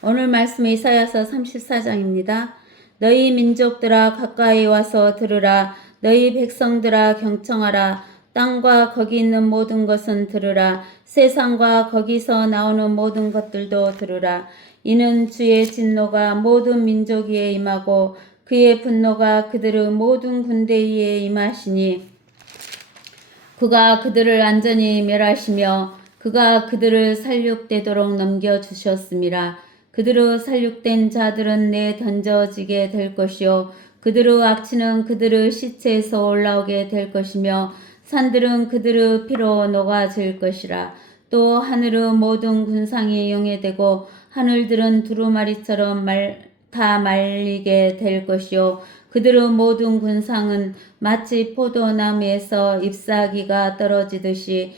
오늘 말씀 이사야서 34장입니다. 너희 민족들아 가까이 와서 들으라. 너희 백성들아 경청하라. 땅과 거기 있는 모든 것은 들으라. 세상과 거기서 나오는 모든 것들도 들으라. 이는 주의 진노가 모든 민족 위에 임하고 그의 분노가 그들의 모든 군대 위에 임하시니 그가 그들을 완전히 멸하시며 그가 그들을 살육되도록 넘겨주셨음이라. 그들의 살육된 자들은 내 던져지게 될 것이요 그들의 악취는 그들의 시체에서 올라오게 될 것이며 산들은 그들의 피로 녹아질 것이라. 또 하늘의 모든 군상이 용해되고 하늘들은 두루마리처럼 다 말리게 될 것이요 그들의 모든 군상은 마치 포도나무에서 잎사귀가 떨어지듯이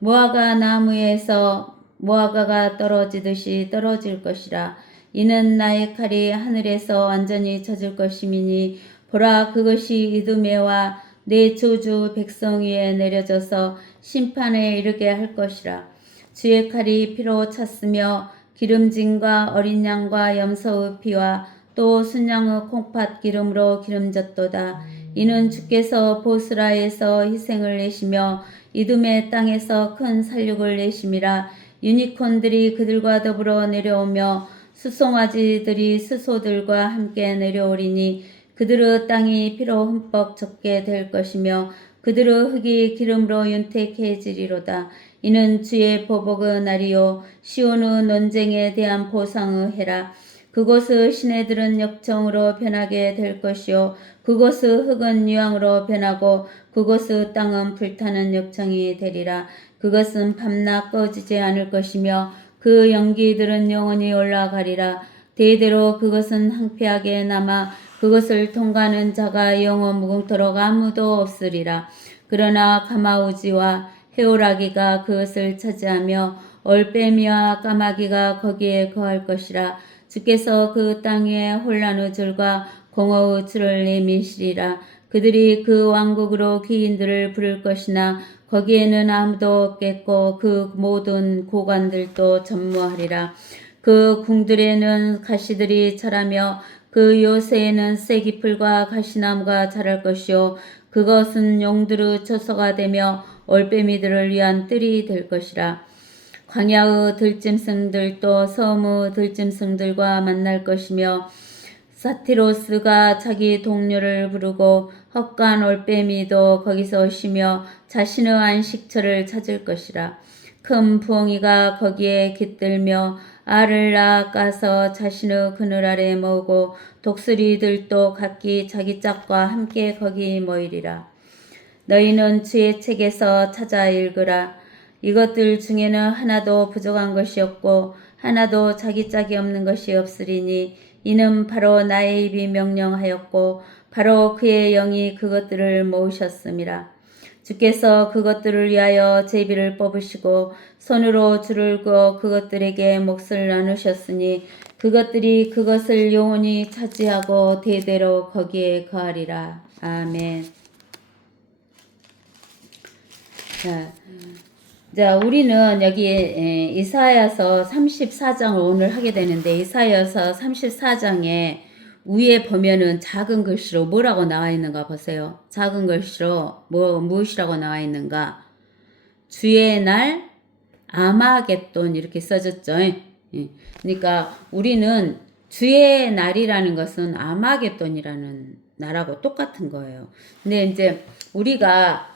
무화과 나무에서 무화과가 떨어지듯이 떨어질 것이라. 이는 나의 칼이 하늘에서 완전히 젖을 것이미니 보라 그것이 이두메와 내 조주 백성 위에 내려져서 심판에 이르게 할 것이라. 주의 칼이 피로 찼으며 기름진과 어린 양과 염소의 피와 또 순양의 콩팥 기름으로 기름졌도다. 이는 주께서 보스라에서 희생을 내시며 이두메 땅에서 큰 살육을 내심이라. 유니콘들이 그들과 더불어 내려오며 수송아지들이 스소들과 함께 내려오리니 그들의 땅이 피로 흠뻑 젖게 될 것이며 그들의 흙이 기름으로 윤택해지리로다. 이는 주의 보복의 날이요 시온의 논쟁에 대한 보상의 해라. 그곳의 시내들은 역청으로 변하게 될 것이요 그곳의 흙은 유황으로 변하고 그곳의 땅은 불타는 역청이 되리라. 그것은 밤낮 꺼지지 않을 것이며 그 연기들은 영원히 올라가리라. 대대로 그것은 황폐하게 남아 그것을 통과하는 자가 영원 무궁토록 아무도 없으리라. 그러나 가마우지와 해오라기가 그것을 차지하며 얼빼미와 까마귀가 거기에 거할 것이라. 주께서 그 땅에 혼란의 줄과 공허의 줄을 내미시리라. 그들이 그 왕국으로 귀인들을 부를 것이나 거기에는 아무도 없겠고 그 모든 고관들도 전무하리라. 그 궁들에는 가시들이 자라며 그 요새에는 쇠기풀과 가시나무가 자랄 것이요 그것은 용들의 처소가 되며 올빼미들을 위한 뜰이 될 것이라. 광야의 들짐승들도 섬의 들짐승들과 만날 것이며 사티로스가 자기 동료를 부르고 헛간 올빼미도 거기서 쉬며 자신의 안식처를 찾을 것이라. 큰 부엉이가 거기에 깃들며 알을 낳아 까서 자신의 그늘 아래 모으고 독수리들도 각기 자기 짝과 함께 거기 모이리라. 너희는 주의 책에서 찾아 읽으라. 이것들 중에는 하나도 부족한 것이 없고 하나도 자기 짝이 없는 것이 없으리니 이는 바로 나의 입이 명령하였고 바로 그의 영이 그것들을 모으셨음이라. 주께서 그것들을 위하여 제비를 뽑으시고 손으로 줄을 그어 그것들에게 몫을 나누셨으니 그것들이 그것을 영원히 차지하고 대대로 거기에 거하리라. 아멘. 자, 우리는 여기 이사야서 34장을 오늘 하게 되는데 이사야서 34장에 위에 보면은 작은 글씨로 뭐라고 나와 있는가 보세요. 작은 글씨로 무엇이라고 나와 있는가? 주의 날 아마겟돈 이렇게 써졌죠. 그러니까 우리는 주의 날이라는 것은 아마겟돈이라는 나라고 똑같은 거예요. 근데 이제 우리가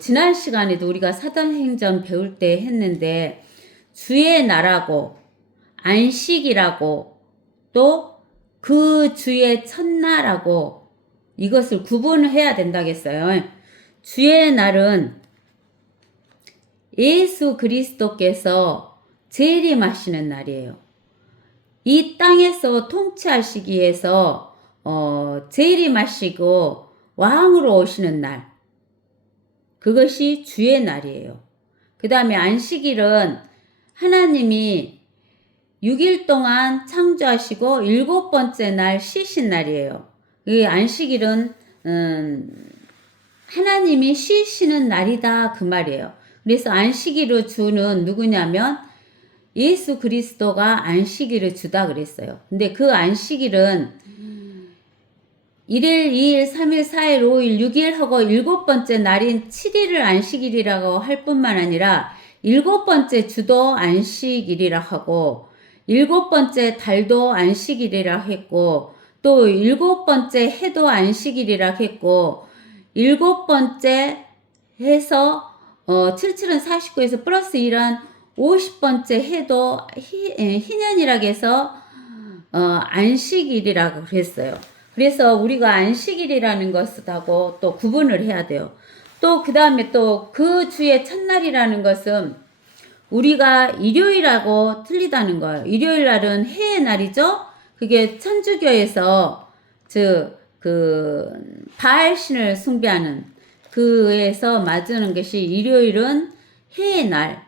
지난 시간에도 우리가 사도행전 배울 때 했는데 주의 날하고 안식이라고 또 그 주의 첫날하고 이것을 구분해야 된다겠어요. 주의 날은 예수 그리스도께서 재림하시는 날이에요. 이 땅에서 통치하시기 위해서 재림하시고 왕으로 오시는 날. 그것이 주의 날이에요. 그 다음에 안식일은 하나님이 6일 동안 창조하시고 7번째 날 쉬신 날이에요. 이 안식일은 하나님이 쉬시는 날이다 그 말이에요. 그래서 안식일의 주는 누구냐면 예수 그리스도가 안식일을 주다 그랬어요. 근데 그 안식일은 1일, 2일, 3일, 4일, 5일, 6일 하고 일곱 번째 날인 7일을 안식일이라고 할 뿐만 아니라 일곱 번째 주도 안식일이라 하고 일곱 번째 달도 안식일이라 했고 또 일곱 번째 해도 안식일이라 했고 일곱 번째 해서 77은 49에서 플러스 1은 50번째 해도 희년이라 해서 안식일이라고 그랬어요. 그래서 우리가 안식일이라는 것하고 또 구분을 해야 돼요. 또 그 다음에 또 그 주의 첫날이라는 것은 우리가 일요일하고 틀리다는 거예요. 일요일 날은 해의 날이죠. 그게 천주교에서 바알신을 숭배하는 그에서 맞는 것이 일요일은 해의 날.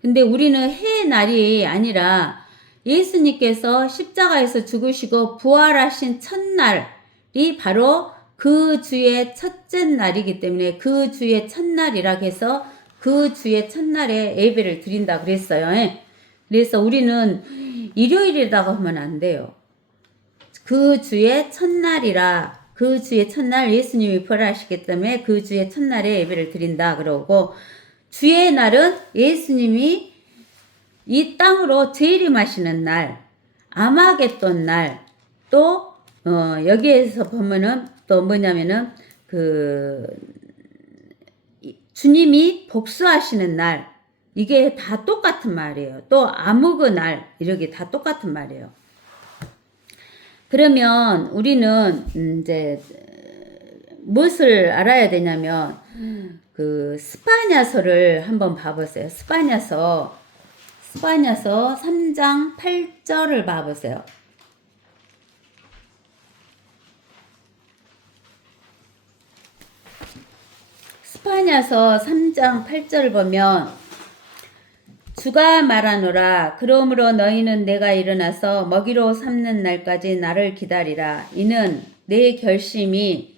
근데 우리는 해의 날이 아니라 예수님께서 십자가에서 죽으시고 부활하신 첫날이 바로 그 주의 첫째 날이기 때문에 그 주의 첫날이라 해서 그 주의 첫날에 예배를 드린다 그랬어요. 그래서 우리는 일요일이라고 하면 안 돼요. 그 주의 첫날이라 그 주의 첫날 예수님이 부활하시기 때문에 그 주의 첫날에 예배를 드린다 그러고 주의 날은 예수님이 이 땅으로 재림하시는 날, 아마겟돈 날, 또 여기에서 보면은 또 뭐냐면은 주님이 복수하시는 날, 이게 다 똑같은 말이에요. 또 아무그 날, 이렇게 다 똑같은 말이에요. 그러면 우리는 이제 무엇을 알아야 되냐면 스파냐서를 한번 봐보세요. 스파냐서 3장 8절을 봐보세요. 스파냐서 3장 8절을 보면 주가 말하노라. 그러므로 너희는 내가 일어나서 먹이로 삼는 날까지 나를 기다리라. 이는 내 결심이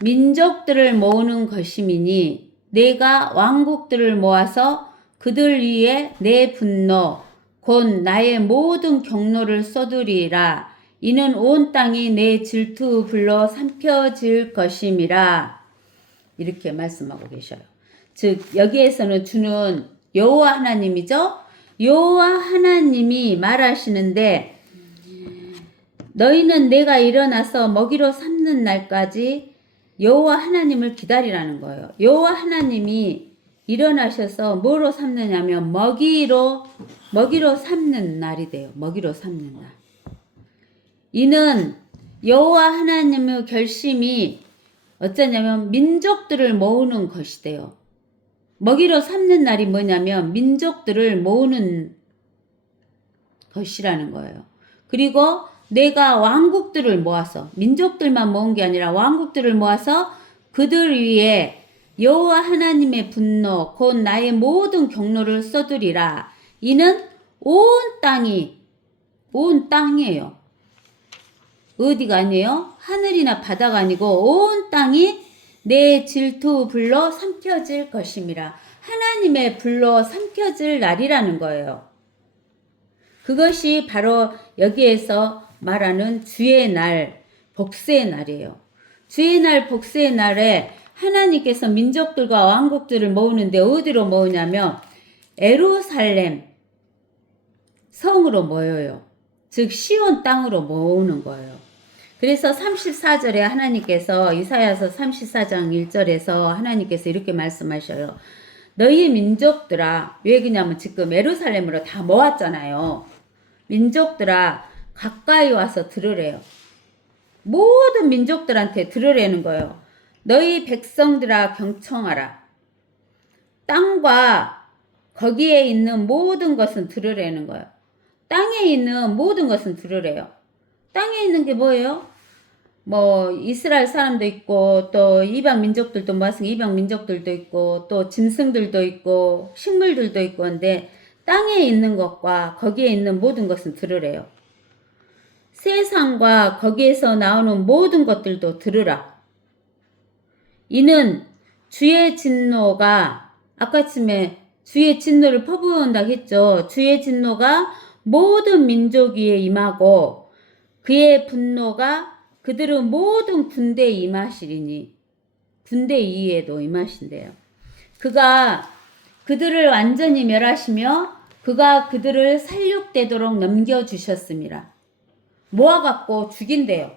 민족들을 모으는 것임이니 내가 왕국들을 모아서 그들 위에 내 분노 곧 나의 모든 경로를 쏟으리라. 이는 온 땅이 내 질투 불로 삼켜질 것임이라. 이렇게 말씀하고 계셔요. 즉 여기에서는 주는 여호와 하나님이죠. 여호와 하나님이 말하시는데 너희는 내가 일어나서 먹이로 삼는 날까지 여호와 하나님을 기다리라는 거예요. 여호와 하나님이 일어나셔서 뭐로 삼느냐면 먹이로 삼는 날이 돼요. 먹이로 삼는 날. 이는 여호와 하나님의 결심이 어쩌냐면 민족들을 모으는 것이 돼요. 먹이로 삼는 날이 뭐냐면 민족들을 모으는 것이라는 거예요. 그리고 내가 왕국들을 모아서 민족들만 모은 게 아니라 왕국들을 모아서 그들 위에 여호와 하나님의 분노 곧 나의 모든 경로를 쏟으리라. 이는 온 땅이에요. 어디가 아니에요? 하늘이나 바다가 아니고 온 땅이 내 질투 불로 삼켜질 것임이라. 하나님의 불로 삼켜질 날이라는 거예요. 그것이 바로 여기에서 말하는 주의 날, 복수의 날이에요. 주의 날, 복수의 날에 하나님께서 민족들과 왕국들을 모으는데 어디로 모으냐면 예루살렘 성으로 모여요. 즉 시온 땅으로 모으는 거예요. 그래서 34절에 하나님께서 이사야서 34장 1절에서 하나님께서 이렇게 말씀하셔요. 너희 민족들아, 왜 그러냐면 지금 예루살렘으로 다 모았잖아요. 민족들아 가까이 와서 들으래요. 모든 민족들한테 들으라는 거예요. 너희 백성들아 경청하라. 땅과 거기에 있는 모든 것은 들으라는 거예요. 땅에 있는 모든 것은 들으래요. 땅에 있는 게 뭐예요? 뭐 이스라엘 사람도 있고 또 이방 민족들도 마찬가지 이방 민족들도 있고 또 짐승들도 있고 식물들도 있고 근데 땅에 있는 것과 거기에 있는 모든 것은 들으래요. 세상과 거기에서 나오는 모든 것들도 들으라. 이는 주의 진노가 아까쯤에 주의 진노를 퍼부은다 했죠. 주의 진노가 모든 민족 위에 임하고 그의 분노가 그들은 모든 군대에 임하시리니 군대 위에도 임하신대요. 그가 그들을 완전히 멸하시며 그가 그들을 살육되도록 넘겨주셨습니다. 모아갖고 죽인대요.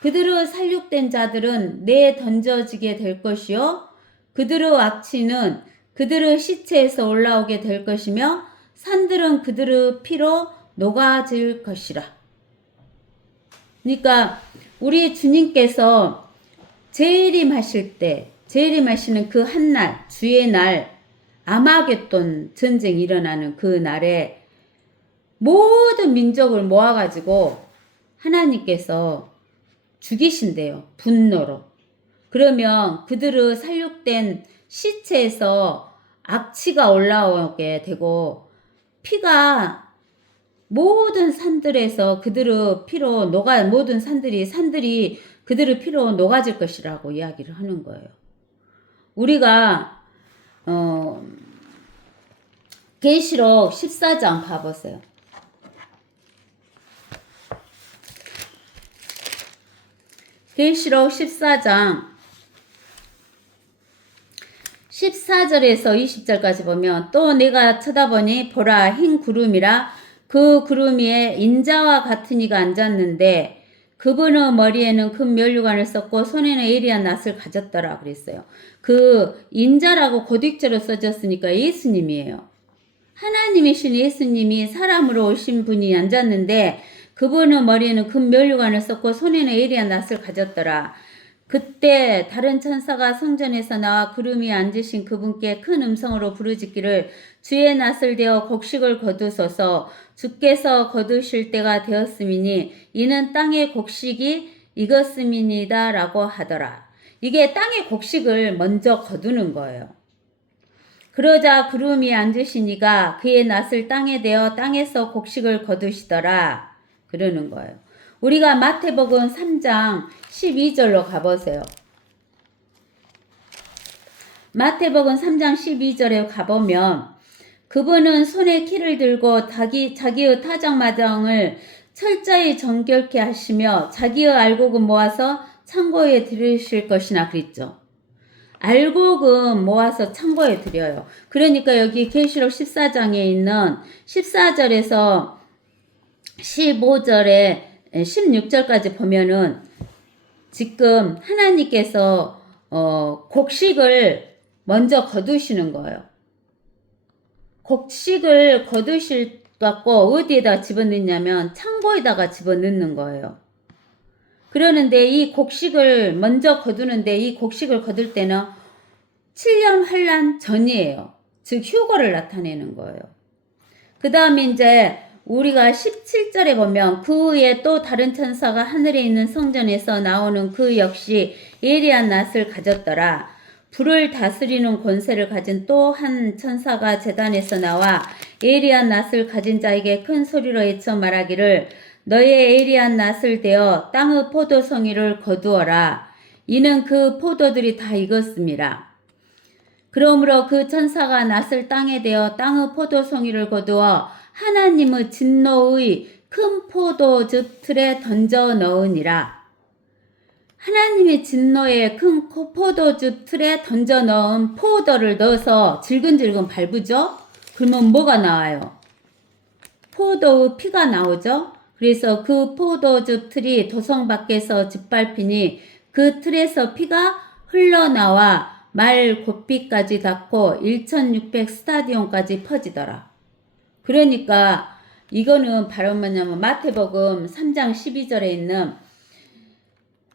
그들의 살육된 자들은 내 던져지게 될 것이요 그들의 악취는 그들의 시체에서 올라오게 될 것이며 산들은 그들의 피로 녹아질 것이라. 그러니까 우리 주님께서 재림하실 때 재림하시는 그 한날 주의 날 아마겟돈 전쟁이 일어나는 그 날에 모든 민족을 모아가지고 하나님께서 죽이신대요. 분노로. 그러면 그들의 살육된 시체에서 악취가 올라오게 되고 피가 모든 산들에서 그들의 피로 모든 산들이 그들의 피로 녹아질 것이라고 이야기를 하는 거예요. 우리가 계시록 14장 봐보세요. 계시록 14장 14절에서 20절까지 보면 또 내가 쳐다보니 보라 흰 구름이라 그 구름 위에 인자와 같은 이가 앉았는데 그분의 머리에는 금 면류관을 썼고 손에는 예리한 낫을 가졌더라 그랬어요. 그 인자라고 고딕절로 써졌으니까 예수님이에요. 하나님이신 예수님이 사람으로 오신 분이 앉았는데 그분의 머리에는 금 면류관을 썼고 손에는 예리한 낫을 가졌더라. 그때 다른 천사가 성전에서 나와 구름 위에 앉으신 그분께 큰 음성으로 부르짖기를 주의 낫을 대어 곡식을 거두소서 주께서 거두실 때가 되었음이니 이는 땅의 곡식이 익었음이니이다 라고 하더라. 이게 땅의 곡식을 먼저 거두는 거예요. 그러자 구름 위에 앉으신 이가 그의 낫을 땅에 대어 땅에서 곡식을 거두시더라 그러는 거예요. 우리가 마태복음 3장 12절로 가보세요. 마태복음 3장 12절에 가보면 그분은 손에 키를 들고 자기의 타작마당을 철저히 정결케 하시며 자기의 알곡은 모아서 창고에 들이실 것이나 그랬죠. 알곡은 모아서 창고에 들여요. 그러니까 여기 계시록 14장에 있는 14절에서 15절에 16절까지 보면은 지금 하나님께서 곡식을 먼저 거두시는 거예요. 곡식을 거두실 갖고 어디에다 집어넣냐면 창고에다가 집어넣는 거예요. 그러는데 이 곡식을 먼저 거두는데 이 곡식을 거둘 때는 7년 환란 전이에요. 즉 휴거를 나타내는 거예요. 그 다음에 이제 우리가 17절에 보면 그 후에 또 다른 천사가 하늘에 있는 성전에서 나오는 그 역시 예리한 낫을 가졌더라. 불을 다스리는 권세를 가진 또 한 천사가 제단에서 나와 예리한 낫을 가진 자에게 큰 소리로 외쳐 말하기를 너의 예리한 낫을 대어 땅의 포도송이를 거두어라. 이는 그 포도들이 다 익었습니다. 그러므로 그 천사가 낫을 땅에 대어 땅의 포도송이를 거두어 하나님의 진노의 큰 포도즙 틀에 던져 넣으니라. 하나님의 진노의 큰 포도즙 틀에 던져 넣은 포도를 넣어서 질근질근 밟으죠? 그러면 뭐가 나와요? 포도의 피가 나오죠? 그래서 그 포도즙 틀이 도성 밖에서 짓밟히니 그 틀에서 피가 흘러나와 말 고삐까지 닿고 1600 스타디온까지 퍼지더라. 그러니까 이거는 바로 뭐냐면 마태복음 3장 12절에 있는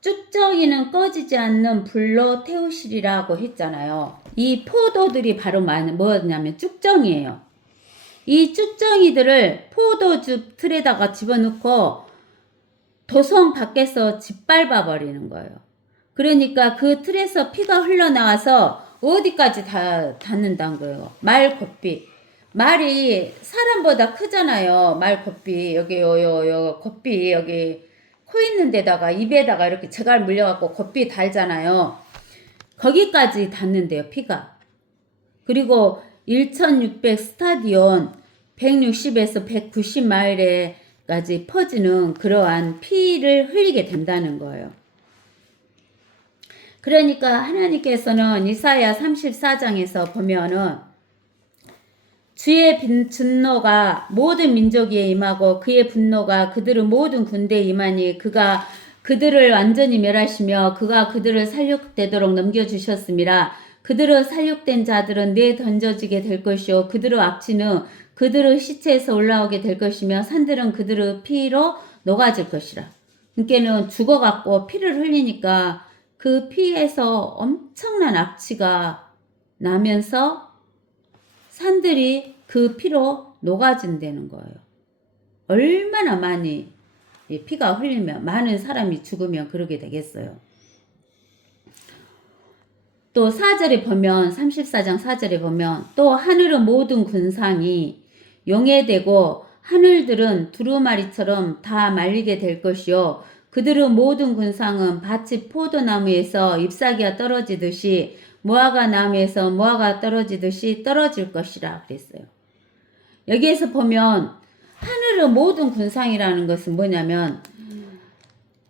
쭉정이는 꺼지지 않는 불로 태우시리라고 했잖아요. 이 포도들이 바로 뭐냐면 쭉정이에요. 이 쭉정이들을 포도즙 틀에다가 집어넣고 도성 밖에서 짓밟아 버리는 거예요. 그러니까 그 틀에서 피가 흘러나와서 어디까지 다 닿는다는 거예요. 말 곱비. 말이 사람보다 크잖아요. 말 곱비. 여기 요 곱비 여기 코 있는 데다가 입에다가 이렇게 재갈 물려갖고 곱비 달잖아요. 거기까지 닿는데요. 피가. 그리고 1600 스타디온 160에서 190마일에까지 퍼지는 그러한 피를 흘리게 된다는 거예요. 그러니까 하나님께서는 이사야 34장에서 보면은 주의 분노가 모든 민족에 임하고 그의 분노가 그들의 모든 군대에 임하니 그가 그들을 완전히 멸하시며 그가 그들을 살육되도록 넘겨주셨음이라. 그들의 살육된 자들은 내던져지게 될 것이요 그들의 악취는 그들의 시체에서 올라오게 될 것이며 산들은 그들의 피로 녹아질 것이라. 그러니까는 죽어갖고 피를 흘리니까 그 피에서 엄청난 악취가 나면서 산들이 그 피로 녹아진다는 거예요. 얼마나 많이 피가 흘리면 많은 사람이 죽으면 그러게 되겠어요. 또 4절에 보면 34장 4절에 보면 또 하늘의 모든 군상이 용해되고 하늘들은 두루마리처럼 다 말리게 될 것이요 그들의 모든 군상은 밭이 포도나무에서 잎사귀가 떨어지듯이 무화과 나무에서 무화과 떨어지듯이 떨어질 것이라 그랬어요. 여기에서 보면 하늘의 모든 군상이라는 것은 뭐냐면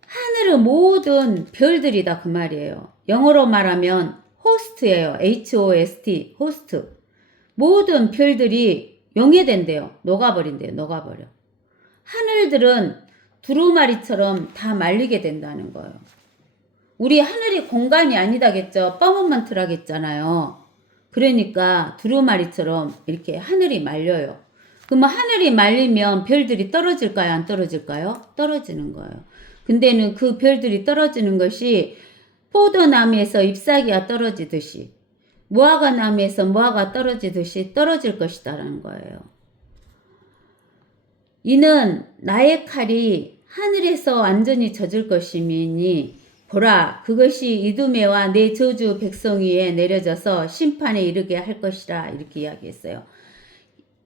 하늘의 모든 별들이다 그 말이에요. 영어로 말하면 호스트예요. HOST, 호스트. 모든 별들이 용해된대요. 녹아버린대요. 녹아버려. 하늘들은 두루마리처럼 다 말리게 된다는 거예요. 우리 하늘이 공간이 아니다겠죠. 퍼머먼트라겠잖아요. 그러니까 두루마리처럼 이렇게 하늘이 말려요. 그러면 하늘이 말리면 별들이 떨어질까요? 안 떨어질까요? 떨어지는 거예요. 근데는 그 별들이 떨어지는 것이 포도나무에서 잎사귀가 떨어지듯이 무화과 나무에서 무화과 떨어지듯이 떨어질 것이다라는 거예요. 이는 나의 칼이 하늘에서 완전히 젖을 것이니 보라 그것이 이두메와 내 저주 백성 위에 내려져서 심판에 이르게 할 것이라 이렇게 이야기했어요.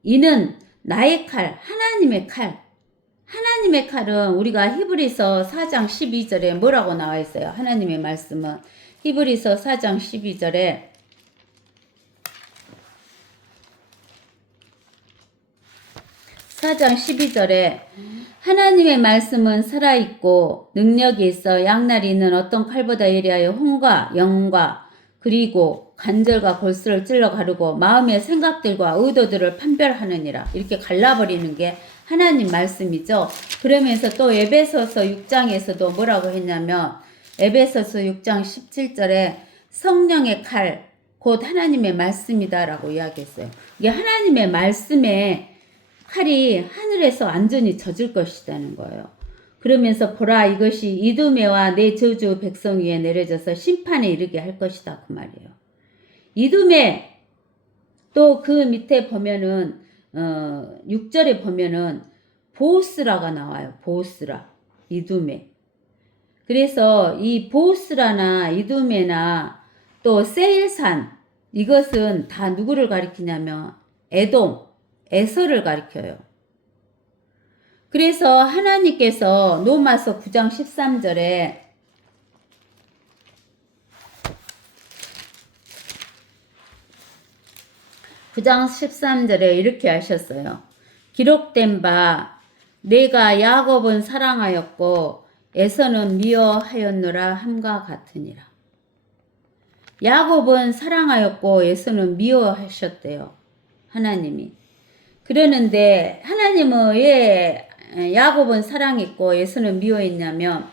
이는 나의 칼, 하나님의 칼. 하나님의 칼은 우리가 히브리서 4장 12절에 뭐라고 나와 있어요? 하나님의 말씀은 히브리서 4장 12절에 하나님의 말씀은 살아있고 능력이 있어 양날이 있는 어떤 칼보다 예리하여 혼과 영과 그리고 관절과 골수를 찔러 가르고 마음의 생각들과 의도들을 판별하느니라. 이렇게 갈라버리는 게 하나님 말씀이죠. 그러면서 또 에베소서 6장에서도 뭐라고 했냐면 에베소서 6장 17절에 성령의 칼 곧 하나님의 말씀이다라고 이야기했어요. 이게 하나님의 말씀에 칼이 하늘에서 완전히 젖을 것이라는 거예요. 그러면서 보라 이것이 이두메와 내 저주 백성 위에 내려져서 심판에 이르게 할 것이다 그 말이에요. 이두메 또 그 밑에 보면은 6절에 보면은 보스라가 나와요. 보스라 이두메. 그래서 이 보스라나 이두메나 또 세일산 이것은 다 누구를 가리키냐면 에돔 에서를 가리켜요. 그래서 하나님께서 로마서 9장 13절에 이렇게 하셨어요. 기록된 바 내가 야곱은 사랑하였고 에서는 미워하였노라 함과 같으니라. 야곱은 사랑하였고 에서는 미워하셨대요. 하나님이. 그러는데 하나님은 왜 야곱은 사랑했고 에서는 미워했냐면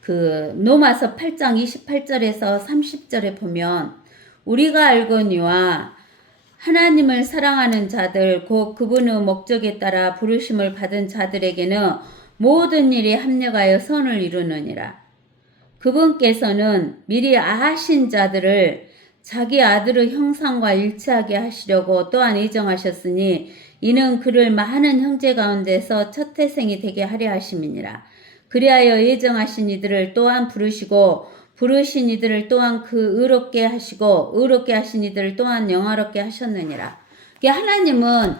그 로마서 8장 28절에서 30절에 보면 우리가 알거니와 하나님을 사랑하는 자들 곧 그분의 목적에 따라 부르심을 받은 자들에게는 모든 일이 합력하여 선을 이루느니라. 그분께서는 미리 아신 자들을 자기 아들의 형상과 일치하게 하시려고 또한 예정하셨으니 이는 그를 많은 형제 가운데서 첫 태생이 되게 하려 하심이니라. 그리하여 예정하신 이들을 또한 부르시고 부르신 이들을 또한 그 의롭게 하시고 의롭게 하신 이들을 또한 영화롭게 하셨느니라. 하나님은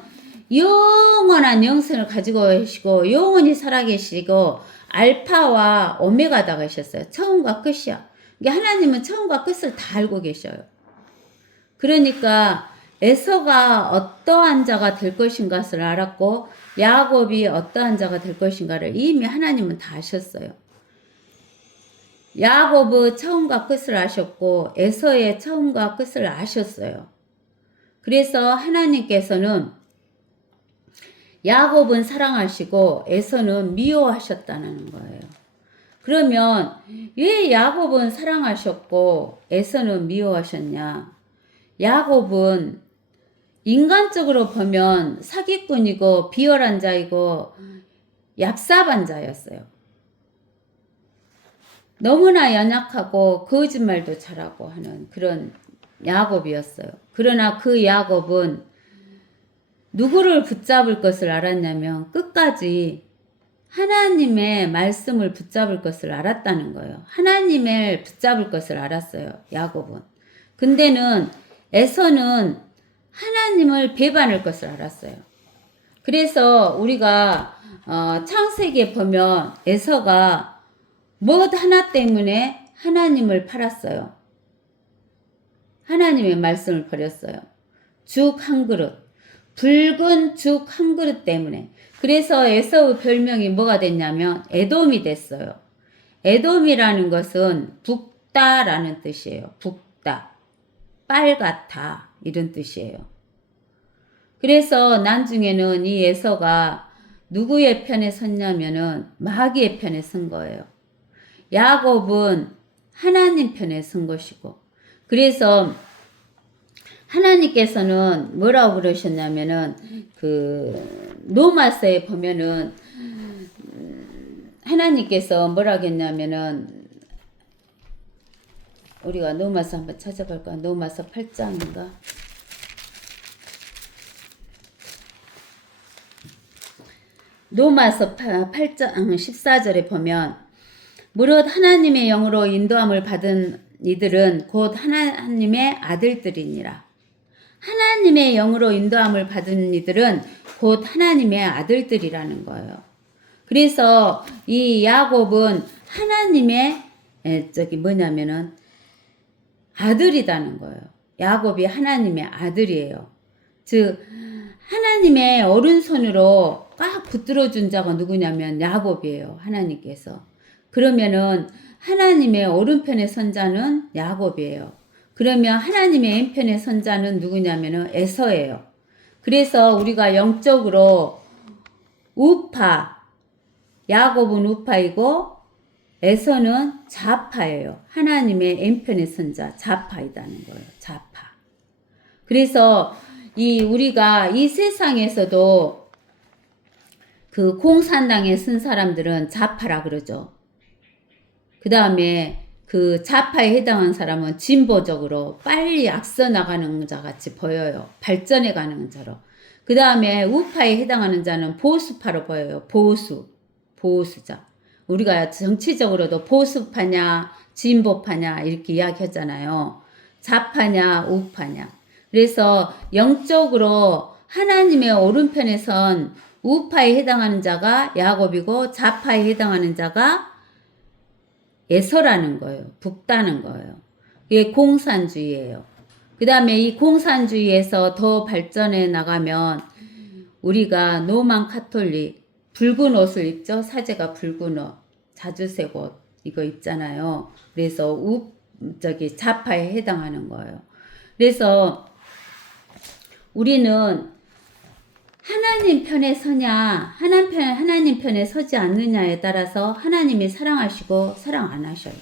영원한 영생을 가지고 계시고 영원히 살아계시고 알파와 오메가다 계셨어요. 처음과 끝이야. 하나님은 처음과 끝을 다 알고 계셔요. 그러니까 에서가 어떠한 자가 될 것인가를 알았고 야곱이 어떠한 자가 될 것인가를 이미 하나님은 다 아셨어요. 야곱의 처음과 끝을 아셨고 에서의 처음과 끝을 아셨어요. 그래서 하나님께서는 야곱은 사랑하시고 에서는 미워하셨다는 거예요. 그러면 왜 야곱은 사랑하셨고 에서는 미워하셨냐? 야곱은 인간적으로 보면 사기꾼이고 비열한 자이고 얍삽한 자였어요. 너무나 연약하고 거짓말도 잘하고 하는 그런 야곱이었어요. 그러나 그 야곱은 누구를 붙잡을 것을 알았냐면 끝까지 하나님의 말씀을 붙잡을 것을 알았다는 거예요. 하나님을 붙잡을 것을 알았어요. 야곱은. 근데는 에서는 하나님을 배반할 것을 알았어요. 그래서 우리가 창세기에 보면 에서가 뭐 하나 때문에 하나님을 팔았어요. 하나님의 말씀을 버렸어요. 죽 한 그릇, 붉은 죽 한 그릇 때문에. 그래서 에서의 별명이 뭐가 됐냐면 에돔이 됐어요. 에돔이라는 것은 붓다라는 뜻이에요. 붓다, 빨갛다 이런 뜻이에요. 그래서 나중에는 이 에서가 누구의 편에 섰냐면은 마귀의 편에 선 거예요. 야곱은 하나님 편에 선 것이고, 그래서 하나님께서는 뭐라고 그러셨냐면은 로마서에 보면은 하나님께서 뭐라고 했냐면은 우리가 로마서 한번 찾아볼까? 로마서 8장인가? 로마서 8장 14절에 보면 무릇 하나님의 영으로 인도함을 받은 이들은 곧 하나님의 아들들이니라. 하나님의 영으로 인도함을 받은 이들은 곧 하나님의 아들들이라는 거예요. 그래서 이 야곱은 하나님의 뭐냐면은 아들이라는 거예요. 야곱이 하나님의 아들이에요. 즉 하나님의 오른손으로 꽉 붙들어준 자가 누구냐면 야곱이에요. 하나님께서. 그러면은 하나님의 오른편에 선 자는 야곱이에요. 그러면 하나님의 왼편에 선 자는 누구냐면은 에서예요. 그래서 우리가 영적으로 우파, 야곱은 우파이고 에서는 좌파예요. 하나님의 왼편에 선 자, 좌파이다는 거예요. 좌파. 그래서 우리가 이 세상에서도 그 공산당에 쓴 사람들은 좌파라 그러죠. 그 다음에 그 좌파에 해당한 사람은 진보적으로 빨리 앞서 나가는 자 같이 보여요. 발전해 가는 자로. 그 다음에 우파에 해당하는 자는 보수파로 보여요. 보수자. 우리가 정치적으로도 보수파냐, 진보파냐 이렇게 이야기하잖아요. 좌파냐, 우파냐. 그래서 영적으로 하나님의 오른편에 선 우파에 해당하는 자가 야곱이고 좌파에 해당하는 자가 에서라는 거예요. 북다는 거예요. 이게 공산주의예요. 그 다음에 이 공산주의에서 더 발전해 나가면 우리가 로만 카톨릭 붉은 옷을 입죠. 사제가 붉은 옷, 자주색 옷 이거 입잖아요. 그래서 좌파에 해당하는 거예요. 그래서 우리는 하나님 편에 서냐, 하나님 편에 서지 않느냐에 따라서 하나님이 사랑하시고 사랑 안 하셔요.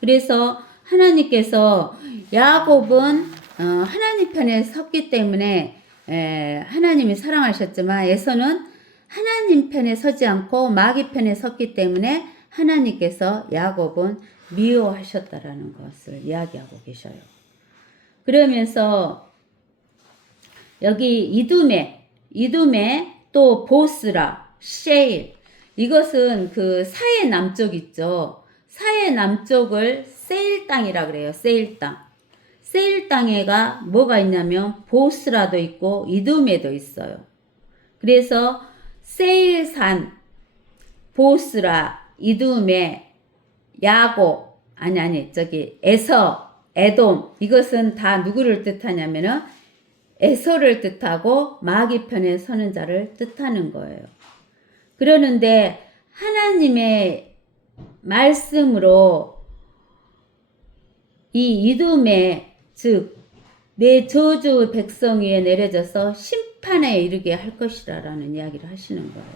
그래서 하나님께서 야곱은 하나님 편에 섰기 때문에 하나님이 사랑하셨지만 에서는 하나님 편에 서지 않고 마귀 편에 섰기 때문에 하나님께서 야곱은 미워하셨다라는 것을 이야기하고 계셔요. 그러면서 여기 이둠에 또 보스라, 셰일 이것은 그 사해 남쪽 있죠. 사해 남쪽을 세일 땅이라 그래요. 세일 땅. 세일 땅에가 뭐가 있냐면 보스라도 있고 이둠에도 있어요. 그래서 세일산, 보스라, 이둠에 야곱 에서 에돔, 이것은 다 누구를 뜻하냐면은 에서를 뜻하고 마귀 편에 서는 자를 뜻하는 거예요. 그러는데 하나님의 말씀으로 이 이둠의 즉 내 저주 백성 위에 내려져서 심판에 이르게 할 것이라는 이야기를 하시는 거예요.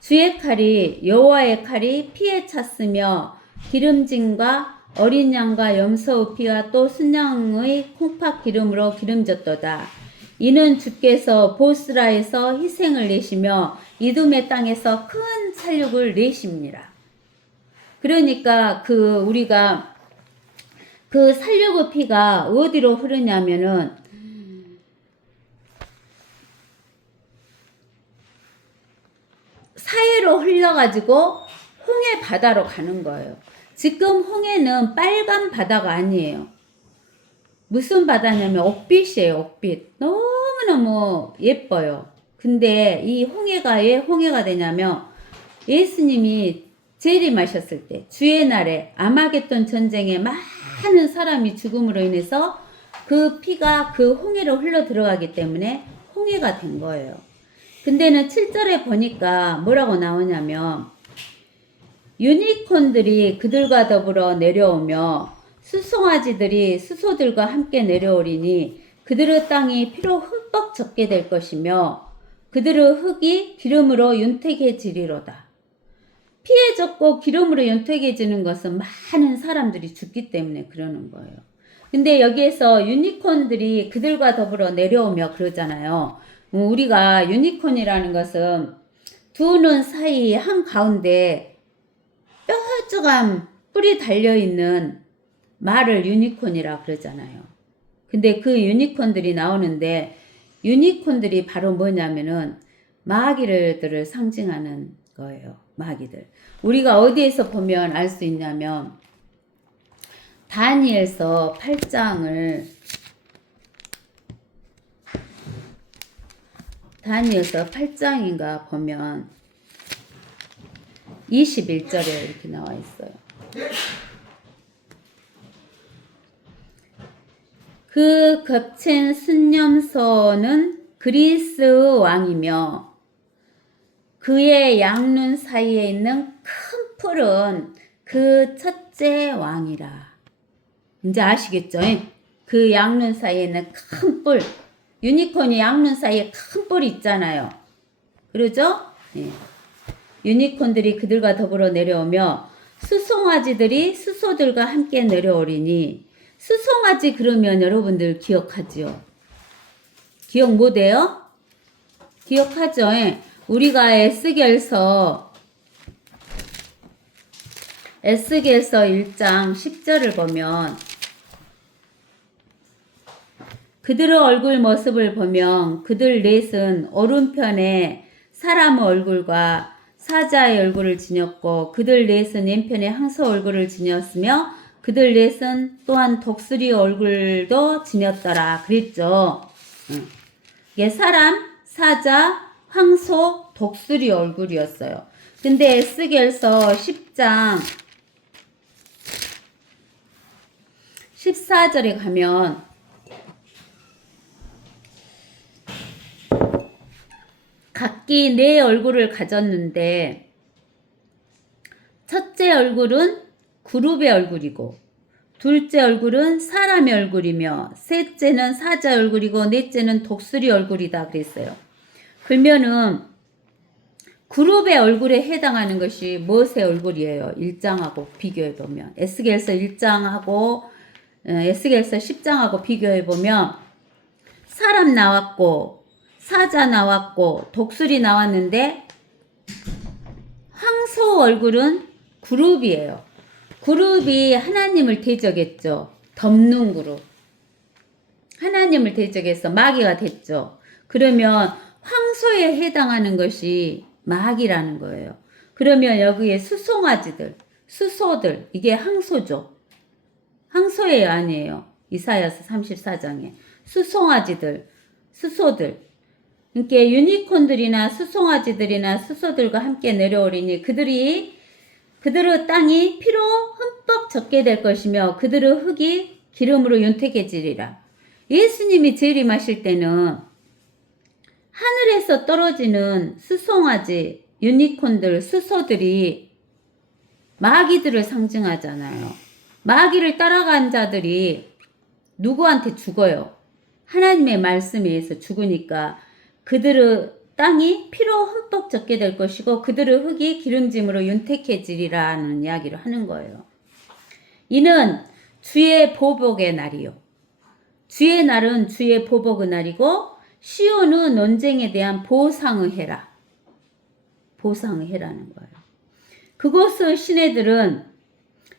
주의 칼이 여호와의 칼이 피에 찼으며 기름짐과 어린 양과 염소의 피와 또 순양의 콩팥 기름으로 기름졌도다. 이는 주께서 보스라에서 희생을 내시며 이둠의 땅에서 큰 살육을 내십니다. 그러니까 우리가 그 살육의 피가 어디로 흐르냐면은 사해로 흘러가지고 홍해 바다로 가는 거예요. 지금 홍해는 빨간 바다가 아니에요. 무슨 바다냐면 옥빛이에요. 옥빛. 너무너무 예뻐요. 근데 이 홍해가 왜 홍해가 되냐면 예수님이 재림하셨을 때 주의 날에 아마겟돈 전쟁에 많은 사람이 죽음으로 인해서 그 피가 그 홍해로 흘러 들어가기 때문에 홍해가 된 거예요. 근데는 7절에 보니까 뭐라고 나오냐면 유니콘들이 그들과 더불어 내려오며 수송아지들이 수소들과 함께 내려오리니 그들의 땅이 피로 흠뻑 젖게 될 것이며 그들의 흙이 기름으로 윤택해지리로다. 피에 젖고 기름으로 윤택해지는 것은 많은 사람들이 죽기 때문에 그러는 거예요. 근데 여기에서 유니콘들이 그들과 더불어 내려오며 그러잖아요. 우리가 유니콘이라는 것은 두 눈 사이 한가운데 뾰족한 뿔이 달려있는 말을 유니콘이라 그러잖아요. 근데 그 유니콘들이 나오는데 유니콘들이 바로 뭐냐면은 마귀들을 상징하는 거예요. 마귀들. 우리가 어디에서 보면 알 수 있냐면 다니엘서 8장을 다니엘서 8장인가 보면 21절에 이렇게 나와 있어요. 그 겹친 순념소는 그리스 왕이며 그의 양눈 사이에 있는 큰 뿔은 그 첫째 왕이라. 이제 아시겠죠? 그 양눈 사이에 있는 큰 뿔. 유니콘이 양눈 사이에 큰 뿔이 있잖아요. 그러죠? 네. 유니콘들이 그들과 더불어 내려오며 수송아지들이 수소들과 함께 내려오리니 수송아지 그러면 여러분들 기억하죠? 기억 못해요? 기억하죠? 우리가 에스겔서 1장 10절을 보면 그들의 얼굴 모습을 보면 그들 넷은 오른편에 사람의 얼굴과 사자의 얼굴을 지녔고 그들 넷은 왼편에 황소 얼굴을 지녔으며 그들 넷은 또한 독수리 얼굴도 지녔더라 그랬죠. 이게 사람, 사자, 황소, 독수리 얼굴이었어요. 근데 에스겔서 10장 14절에 가면 각기 네 얼굴을 가졌는데 첫째 얼굴은 그룹의 얼굴이고 둘째 얼굴은 사람의 얼굴이며 셋째는 사자 얼굴이고 넷째는 독수리 얼굴이다 그랬어요. 그러면은 그룹의 얼굴에 해당하는 것이 무엇의 얼굴이에요? 1장하고 비교해 보면 에스겔서 1장하고 에스겔서 10장하고 비교해 보면 사람 나왔고 사자 나왔고 독수리 나왔는데 황소 얼굴은 그룹이에요. 그룹이 하나님을 대적했죠. 덮는 그룹. 하나님을 대적해서 마귀가 됐죠. 그러면 황소에 해당하는 것이 마귀라는 거예요. 그러면 여기에 수송아지들, 수소들, 이게 황소죠. 황소예요, 아니에요. 이사야서 34장에. 수송아지들, 수소들. 그러니까 유니콘들이나 수송아지들이나 수소들과 함께 내려오리니 그들의 땅이 피로 흠뻑 젖게 될 것이며 그들의 흙이 기름으로 윤택해지리라. 예수님이 재림하실 때는 하늘에서 떨어지는 수송아지, 유니콘들, 수소들이 마귀들을 상징하잖아요. 마귀를 따라간 자들이 누구한테 죽어요? 하나님의 말씀에 의해서 죽으니까 그들의 땅이 피로 흠뻑 젖게 될 것이고 그들의 흙이 기름짐으로 윤택해지리라는 이야기를 하는 거예요. 이는 주의 보복의 날이요. 주의 날은 주의 보복의 날이고 시온의 논쟁에 대한 보상의 해라. 보상의 해라는 거예요. 그곳의 시내들은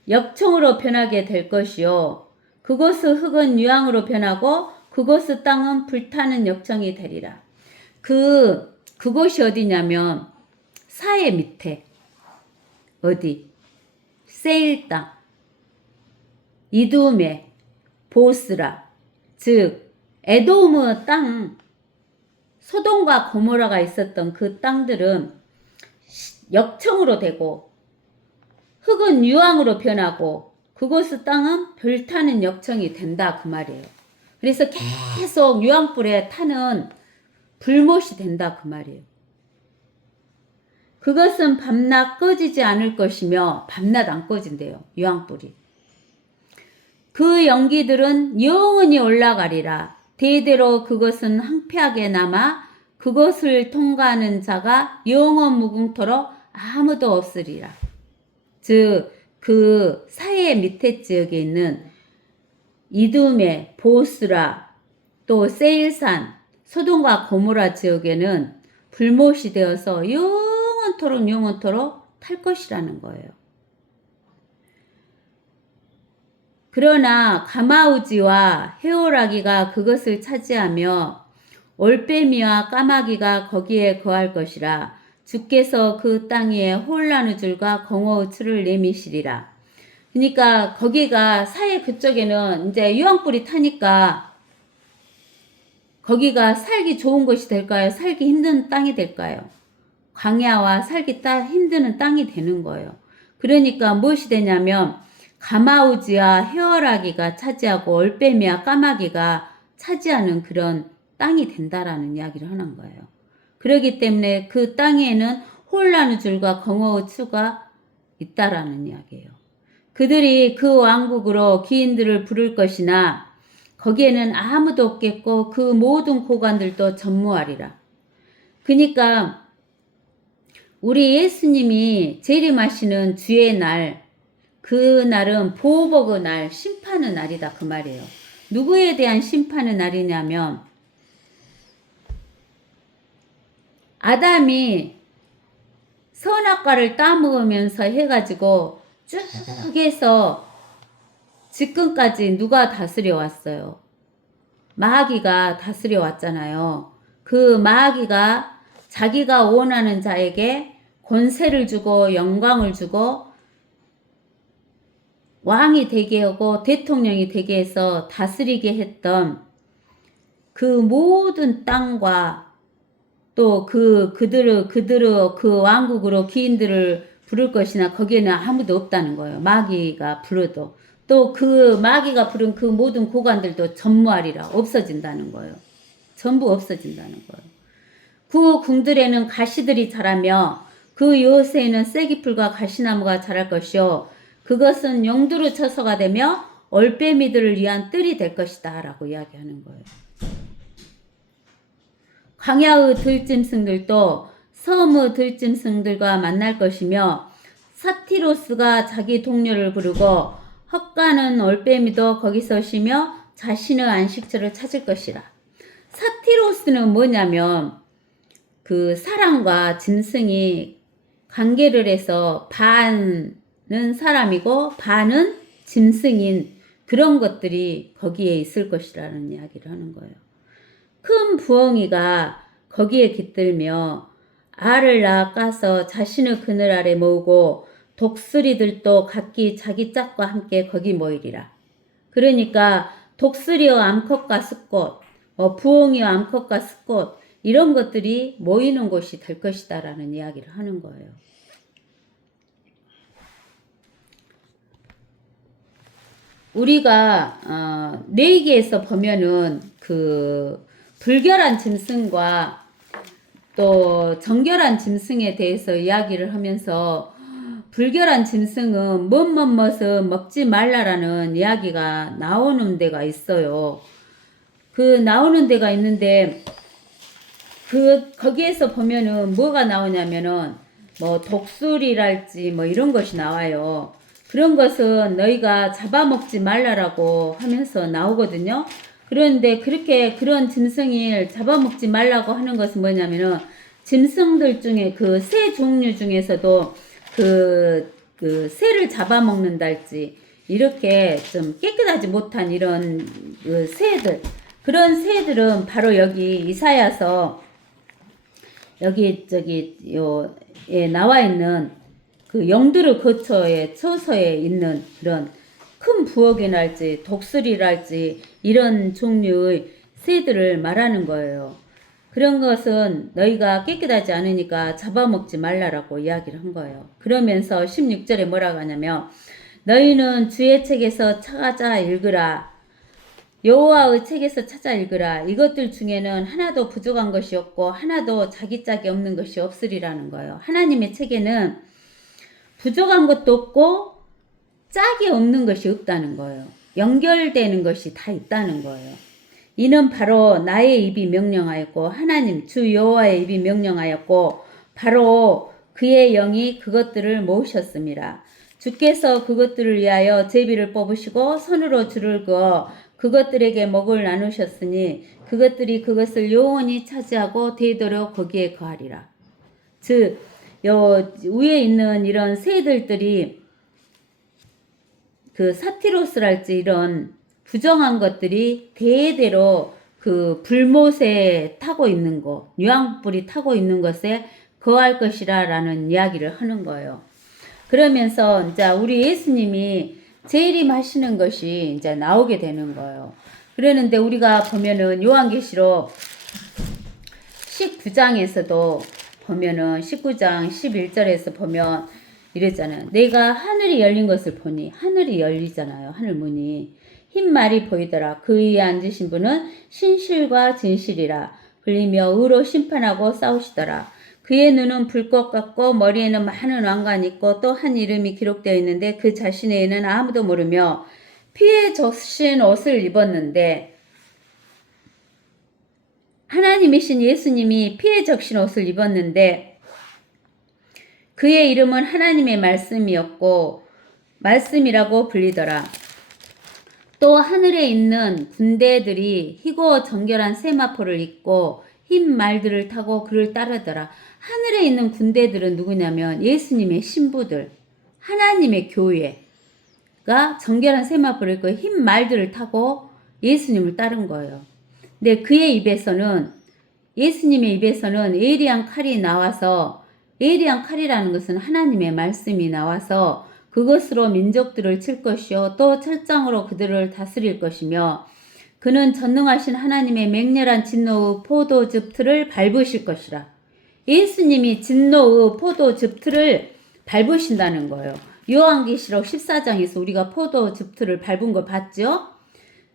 역청으로 변하게 될 것이요. 그곳의 흙은 유황으로 변하고 그곳의 땅은 불타는 역청이 되리라. 그곳이 어디냐면 사해 밑에 어디? 세일 땅, 이두메, 보스라, 즉 에돔의 땅, 소돔과 고모라가 있었던 그 땅들은 역청으로 되고 흙은 유황으로 변하고 그곳의 땅은 불타는 역청이 된다 그 말이에요. 그래서 계속 유황불에 타는 불못이 된다 그 말이에요. 그것은 밤낮 꺼지지 않을 것이며 밤낮 안 꺼진대요. 유황불이. 그 연기들은 영원히 올라가리라. 대대로 그것은 황폐하게 남아 그것을 통과하는 자가 영원 무궁토록 아무도 없으리라. 즉 그 사해 밑에 지역에 있는 이두메, 보스라, 또 세일산, 소돔과 고모라 지역에는 불못이 되어서 영원토록 탈 것이라는 거예요. 그러나 가마우지와 헤오라기가 그것을 차지하며 올빼미와 까마귀가 거기에 거할 것이라. 주께서 그 땅 위에 혼란의 줄과 공허의 추를 내미시리라. 그러니까 거기가 사해 그쪽에는 이제 유황불이 타니까 거기가 살기 좋은 곳이 될까요? 살기 힘든 땅이 될까요? 광야와 살기 힘든 땅이 되는 거예요. 그러니까 무엇이 되냐면 가마우지와 헤어라기가 차지하고 올빼미와 까마귀가 차지하는 그런 땅이 된다라는 이야기를 하는 거예요. 그렇기 때문에 그 땅에는 혼란의 줄과 공허의 추가 있다라는 이야기예요. 그들이 그 왕국으로 기인들을 부를 것이나 거기에는 아무도 없겠고 그 모든 고관들도 전무하리라. 그러니까 우리 예수님이 재림하시는 주의 날, 그 날은 보복의 날, 심판의 날이다 그 말이에요. 누구에 대한 심판의 날이냐면 아담이 선악과를 따먹으면서 해가지고 쭉 해서 지금까지 누가 다스려 왔어요? 마귀가 다스려 왔잖아요. 그 마귀가 자기가 원하는 자에게 권세를 주고 영광을 주고 왕이 되게 하고 대통령이 되게 해서 다스리게 했던 그 모든 땅과 또 그들의 그 왕국으로 기인들을 부를 것이나 거기에는 아무도 없다는 거예요. 마귀가 불어도. 또 그 마귀가 부른 그 모든 고관들도 전무하리라. 없어진다는 거예요. 전부 없어진다는 거예요. 그 궁들에는 가시들이 자라며 그 요새에는 쐐기풀과 가시나무가 자랄 것이요. 그것은 용두루 처소가 되며 올빼미들을 위한 뜰이 될 것이다 라고 이야기하는 거예요. 광야의 들짐승들도 섬의 들짐승들과 만날 것이며 사티로스가 자기 동료를 부르고 헛가는 올빼미도 거기서 쉬며 자신의 안식처를 찾을 것이라. 사티로스는 뭐냐면 그 사람과 짐승이 관계를 해서 반은 사람이고 반은 짐승인 그런 것들이 거기에 있을 것이라는 이야기를 하는 거예요. 큰 부엉이가 거기에 깃들며 알을 낳아 까서 자신의 그늘 아래 모으고 독수리들도 각기 자기 짝과 함께 거기 모이리라. 그러니까 독수리와 암컷과 숫꽃, 부엉이와 암컷과 숫꽃 이런 것들이 모이는 곳이 될 것이다 라는 이야기를 하는 거예요. 우리가 내기에서 보면은 그 불결한 짐승과 또 정결한 짐승에 대해서 이야기를 하면서 불결한 짐승은 뭐뭐뭇은 먹지 말라라는 이야기가 나오는 데가 있어요. 그 나오는 데가 있는데 거기에서 보면은 뭐가 나오냐면은 뭐 독수리랄지 뭐 이런 것이 나와요. 그런 것은 너희가 잡아먹지 말라라고 하면서 나오거든요. 그런데 그렇게 그런 짐승을 잡아먹지 말라고 하는 것은 뭐냐면은 짐승들 중에 그 새 종류 중에서도 그 새를 잡아먹는달지 이렇게 좀 깨끗하지 못한 이런 그 새들, 그런 새들은 바로 여기 이사야서 여기 에 나와 있는 그 영두르 거처의 처소에 있는 그런 큰 부엌이랄지 독수리랄지 이런 종류의 새들을 말하는 거예요. 그런 것은 너희가 깨끗하지 않으니까 잡아먹지 말라라고 이야기를 한 거예요. 그러면서 16절에 뭐라고 하냐면 너희는 주의 책에서 찾아 읽으라. 여호와의 책에서 찾아 읽으라. 이것들 중에는 하나도 부족한 것이 없고 하나도 자기 짝이 없는 것이 없으리라는 거예요. 하나님의 책에는 부족한 것도 없고 짝이 없는 것이 없다는 거예요. 연결되는 것이 다 있다는 거예요. 이는 바로 나의 입이 명령하였고 하나님 주 여호와의 입이 명령하였고 바로 그의 영이 그것들을 모으셨습니다. 주께서 그것들을 위하여 제비를 뽑으시고 손으로 줄을 그어 그것들에게 먹을 나누셨으니 그것들이 그것을 영원히 차지하고 되도록 거기에 거하리라. 즉, 요 위에 있는 이런 새들들이 그 사티로스랄지 이런 부정한 것들이 대대로 그 불못에 타고 있는 것, 유황불이 타고 있는 것에 거할 것이라 라는 이야기를 하는 거예요. 그러면서 이제 우리 예수님이 재림하시는 것이 이제 나오게 되는 거예요. 그러는데 우리가 보면은 요한계시록 19장에서도 보면은 19장 11절에서 보면 이랬잖아요. 내가 하늘이 열린 것을 보니 하늘이 열리잖아요. 하늘 문이. 흰 말이 보이더라. 그 위에 앉으신 분은 신실과 진실이라 불리며 의로 심판하고 싸우시더라. 그의 눈은 불꽃 같고 머리에는 많은 왕관이 있고 또 한 이름이 기록되어 있는데 그 자신에는 아무도 모르며 피에 적신 옷을 입었는데 하나님이신 예수님이 피에 적신 옷을 입었는데 그의 이름은 하나님의 말씀이었고 말씀이라고 불리더라. 또 하늘에 있는 군대들이 희고 정결한 세마포를 입고 흰 말들을 타고 그를 따르더라. 하늘에 있는 군대들은 누구냐면 예수님의 신부들, 하나님의 교회가 정결한 세마포를 입고 흰 말들을 타고 예수님을 따른 거예요. 근데 그의 입에서는 예수님의 입에서는 예리한 칼이 나와서 예리한 칼이라는 것은 하나님의 말씀이 나와서 그것으로 민족들을 칠 것이요 또 철장으로 그들을 다스릴 것이며 그는 전능하신 하나님의 맹렬한 진노의 포도즙 틀을 밟으실 것이라. 예수님이 진노의 포도즙 틀을 밟으신다는 거예요. 요한계시록 14장에서 우리가 포도즙 틀을 밟은 거 봤죠?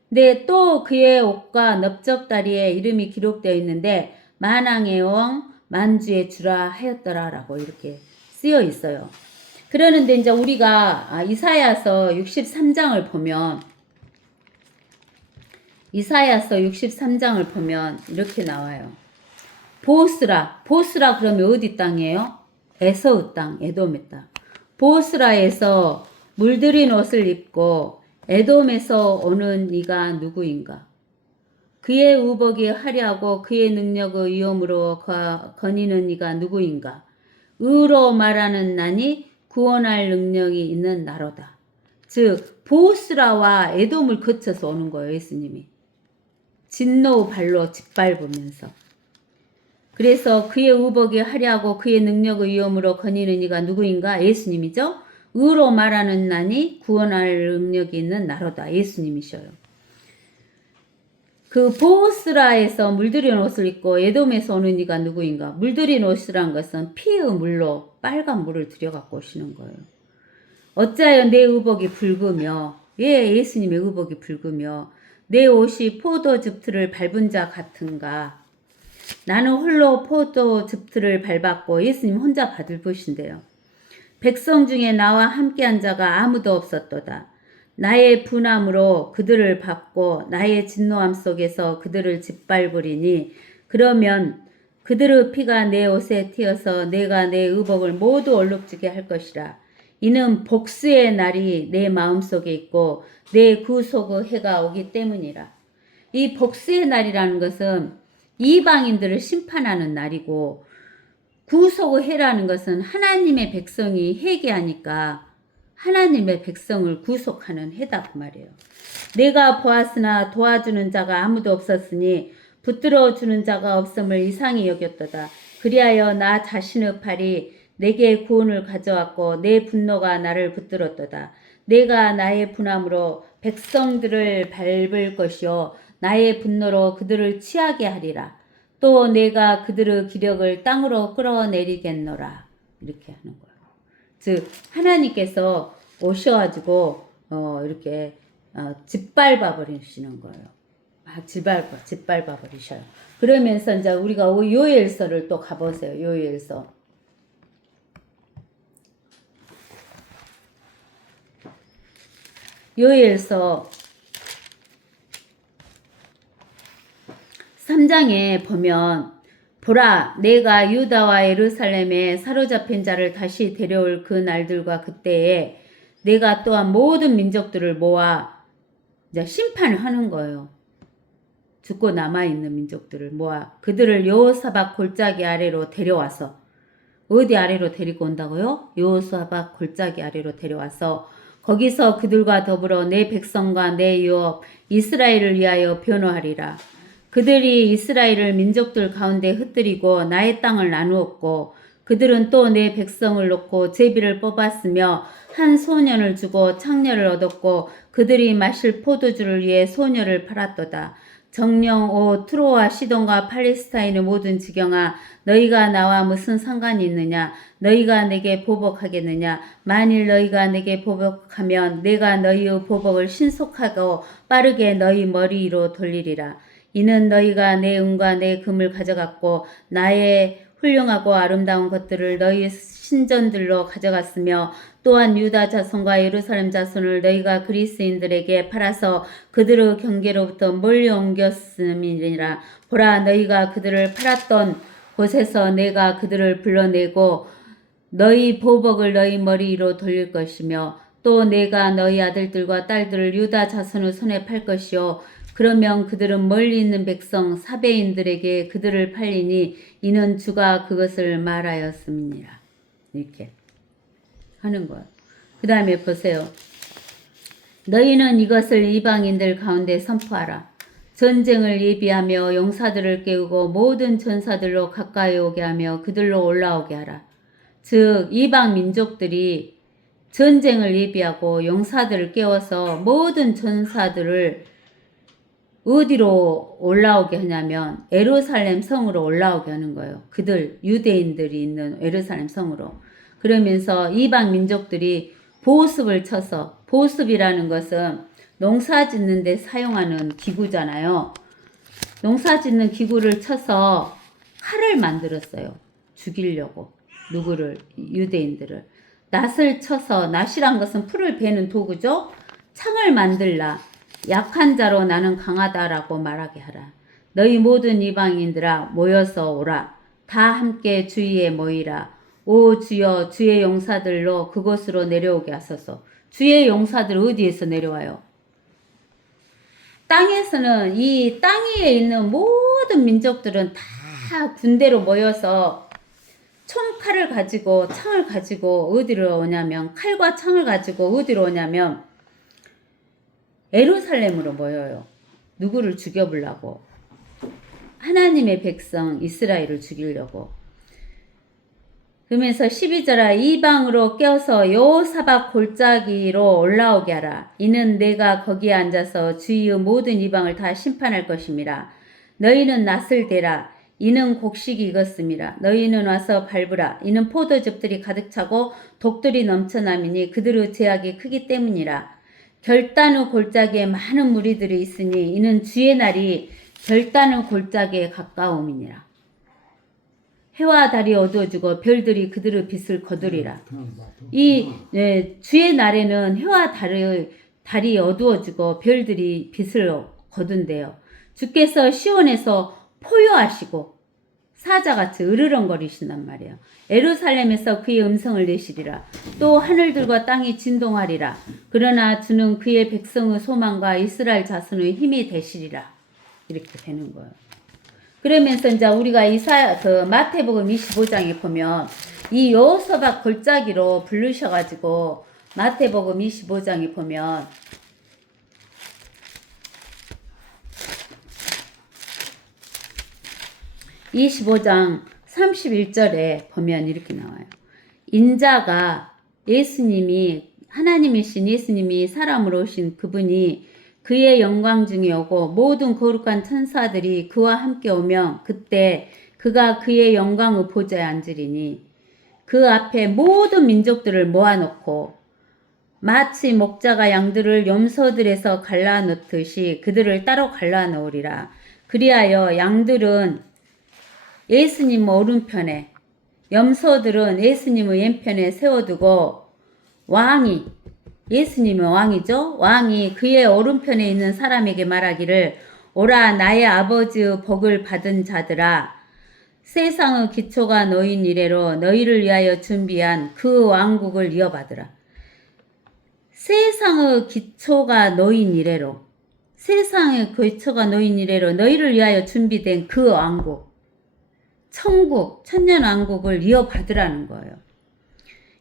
근데 또 그의 옷과 넓적다리에 이름이 기록되어 있는데 만왕의 왕 만주의 주라 하였더라 라고 이렇게 쓰여 있어요. 그러는데 이제 우리가 이사야서 63장을 보면 이사야서 63장을 보면 이렇게 나와요. 보스라 그러면 어디 땅이에요? 에서의 땅, 에돔의 땅. 보스라에서 물들인 옷을 입고 에돔에서 오는 이가 누구인가? 그의 우복이 화려하고 그의 능력의 위엄으로 거니는 이가 누구인가? 의로 말하는 나니 구원할 능력이 있는 나로다. 즉 보스라와 에돔을 거쳐서 오는 거예요. 예수님이. 진노 발로 짓밟으면서. 그래서 그의 우복이 화려하고 그의 능력의 위엄으로 거니는 이가 누구인가? 예수님이죠. 의로 말하는 나니 구원할 능력이 있는 나로다. 예수님이셔요. 그 보스라에서 물들인 옷을 입고 에돔에서 오는 이가 누구인가? 물들인 옷이란 것은 피의 물로 빨간 물을 들여갖고 오시는 거예요. 어찌하여 내 의복이 붉으며 왜 예수님의 의복이 붉으며 내 옷이 포도즙틀을 밟은 자 같은가. 나는 홀로 포도즙틀을 밟았고 예수님 혼자 받을 것인데요. 백성 중에 나와 함께한 자가 아무도 없었도다. 나의 분함으로 그들을 밟고 나의 진노함 속에서 그들을 짓밟으리니 그러면 그들의 피가 내 옷에 튀어서 내가 내 의복을 모두 얼룩지게 할 것이라. 이는 복수의 날이 내 마음속에 있고 내 구속의 해가 오기 때문이라. 이 복수의 날이라는 것은 이방인들을 심판하는 날이고 구속의 해라는 것은 하나님의 백성이 회개하니까 하나님의 백성을 구속하는 해다 그 말이에요. 내가 보았으나 도와주는 자가 아무도 없었으니 붙들어 주는 자가 없음을 이상히 여겼도다. 그리하여 나 자신의 팔이 내게 구원을 가져왔고 내 분노가 나를 붙들었도다. 내가 나의 분함으로 백성들을 밟을 것이요 나의 분노로 그들을 취하게 하리라. 또 내가 그들의 기력을 땅으로 끌어내리겠노라. 이렇게 하는 거예요. 즉 하나님께서 오셔가지고 이렇게 짓밟아 버리시는 거예요. 막 짓밟아 버리셔요. 그러면서 이제 우리가 요엘서를 또 가보세요. 요엘서. 요엘서 3장에 보면 보라 내가 유다와 예루살렘에 사로잡힌 자를 다시 데려올 그 날들과 그때에 내가 또한 모든 민족들을 모아 이제 심판을 하는 거예요. 죽고 남아있는 민족들을 모아 그들을 여호사밧 골짜기 아래로 데려와서 어디 아래로 데리고 온다고요? 여호사밧 골짜기 아래로 데려와서 거기서 그들과 더불어 내 백성과 내 유업 이스라엘을 위하여 변호하리라. 그들이 이스라엘을 민족들 가운데 흩뜨리고 나의 땅을 나누었고 그들은 또 내 백성을 놓고 제비를 뽑았으며 한 소년을 주고 창녀를 얻었고 그들이 마실 포도주를 위해 소녀를 팔았도다. 정령 오 트로와 시돈과 팔레스타인의 모든 지경아 너희가 나와 무슨 상관이 있느냐. 너희가 내게 보복하겠느냐. 만일 너희가 내게 보복하면 내가 너희의 보복을 신속하고 빠르게 너희 머리 위로 돌리리라. 이는 너희가 내 은과 내 금을 가져갔고 나의 훌륭하고 아름다운 것들을 너희 신전들로 가져갔으며 또한 유다 자손과 예루살렘 자손을 너희가 그리스인들에게 팔아서 그들의 경계로부터 멀리 옮겼음이니라. 보라 너희가 그들을 팔았던 곳에서 내가 그들을 불러내고 너희 보복을 너희 머리 위로 돌릴 것이며 또 내가 너희 아들들과 딸들을 유다 자손의 손에 팔 것이요 그러면 그들은 멀리 있는 백성 사베인들에게 그들을 팔리니 이는 주가 그것을 말하였습니다. 이렇게 하는 거예요. 그 다음에 보세요. 너희는 이것을 이방인들 가운데 선포하라. 전쟁을 예비하며 용사들을 깨우고 모든 전사들로 가까이 오게 하며 그들로 올라오게 하라. 즉 이방 민족들이 전쟁을 예비하고 용사들을 깨워서 모든 전사들을 어디로 올라오게 하냐면 예루살렘 성으로 올라오게 하는 거예요. 그들 유대인들이 있는 예루살렘 성으로. 그러면서 이방 민족들이 보습을 쳐서 보습이라는 것은 농사 짓는 데 사용하는 기구잖아요. 농사 짓는 기구를 쳐서 칼을 만들었어요. 죽이려고. 누구를? 유대인들을. 낫을 쳐서 낫이란 것은 풀을 베는 도구죠. 창을 만들라. 약한 자로 나는 강하다라고 말하게 하라. 너희 모든 이방인들아 모여서 오라. 다 함께 주위에 모이라. 오 주여 주의 용사들로 그곳으로 내려오게 하소서. 주의 용사들 어디에서 내려와요? 땅에서는 이 땅 위에 있는 모든 민족들은 다 군대로 모여서 총칼을 가지고 창을 가지고 어디로 오냐면 칼과 창을 가지고 어디로 오냐면 예루살렘으로 모여요. 누구를 죽여보려고. 하나님의 백성 이스라엘을 죽이려고. 그러면서 12절아 이방으로 껴서 여호사밧 골짜기로 올라오게 하라. 이는 내가 거기에 앉아서 주위의 모든 이방을 다 심판할 것임이라. 너희는 낫을 대라. 이는 곡식이 익었음이라. 너희는 와서 밟으라. 이는 포도즙들이 가득 차고 독들이 넘쳐남이니 그들의 제약이 크기 때문이라. 별따누 골짜기에 많은 무리들이 있으니 이는 주의 날이 별따누 골짜기에 가까움이니라. 해와 달이 어두워지고 별들이 그들의 빛을 거두리라. 이 주의 날에는 해와 달이 어두워지고 별들이 빛을 거둔대요. 주께서 시온에서 포효하시고 사자같이 으르렁거리신단 말이에요. 예루살렘에서 그의 음성을 내시리라. 또 하늘들과 땅이 진동하리라. 그러나 주는 그의 백성의 소망과 이스라엘 자손의 힘이 되시리라. 이렇게 되는 거예요. 그러면서 이제 우리가 마태복음 25장에 보면 이 여호사밧 골짜기로 부르셔가지고 마태복음 25장에 보면 25장 31절에 보면 이렇게 나와요. 인자가 예수님이 하나님이신 예수님이 사람으로 오신 그분이 그의 영광 중에 오고 모든 거룩한 천사들이 그와 함께 오면 그때 그가 그의 영광의 보좌에 앉으리니 그 앞에 모든 민족들을 모아놓고 마치 목자가 양들을 염소들에서 갈라놓듯이 그들을 따로 갈라놓으리라. 그리하여 양들은 예수님 오른편에 염소들은 예수님의 왼편에 세워두고 왕이 예수님은 왕이죠. 왕이 그의 오른편에 있는 사람에게 말하기를 오라 나의 아버지의 복을 받은 자들아 세상의 기초가 놓인 이래로 너희를 위하여 준비한 그 왕국을 이어받으라. 세상의 기초가 놓인 이래로 너희를 위하여 준비된 그 왕국 천국 천년왕국을 이어받으라는 거예요.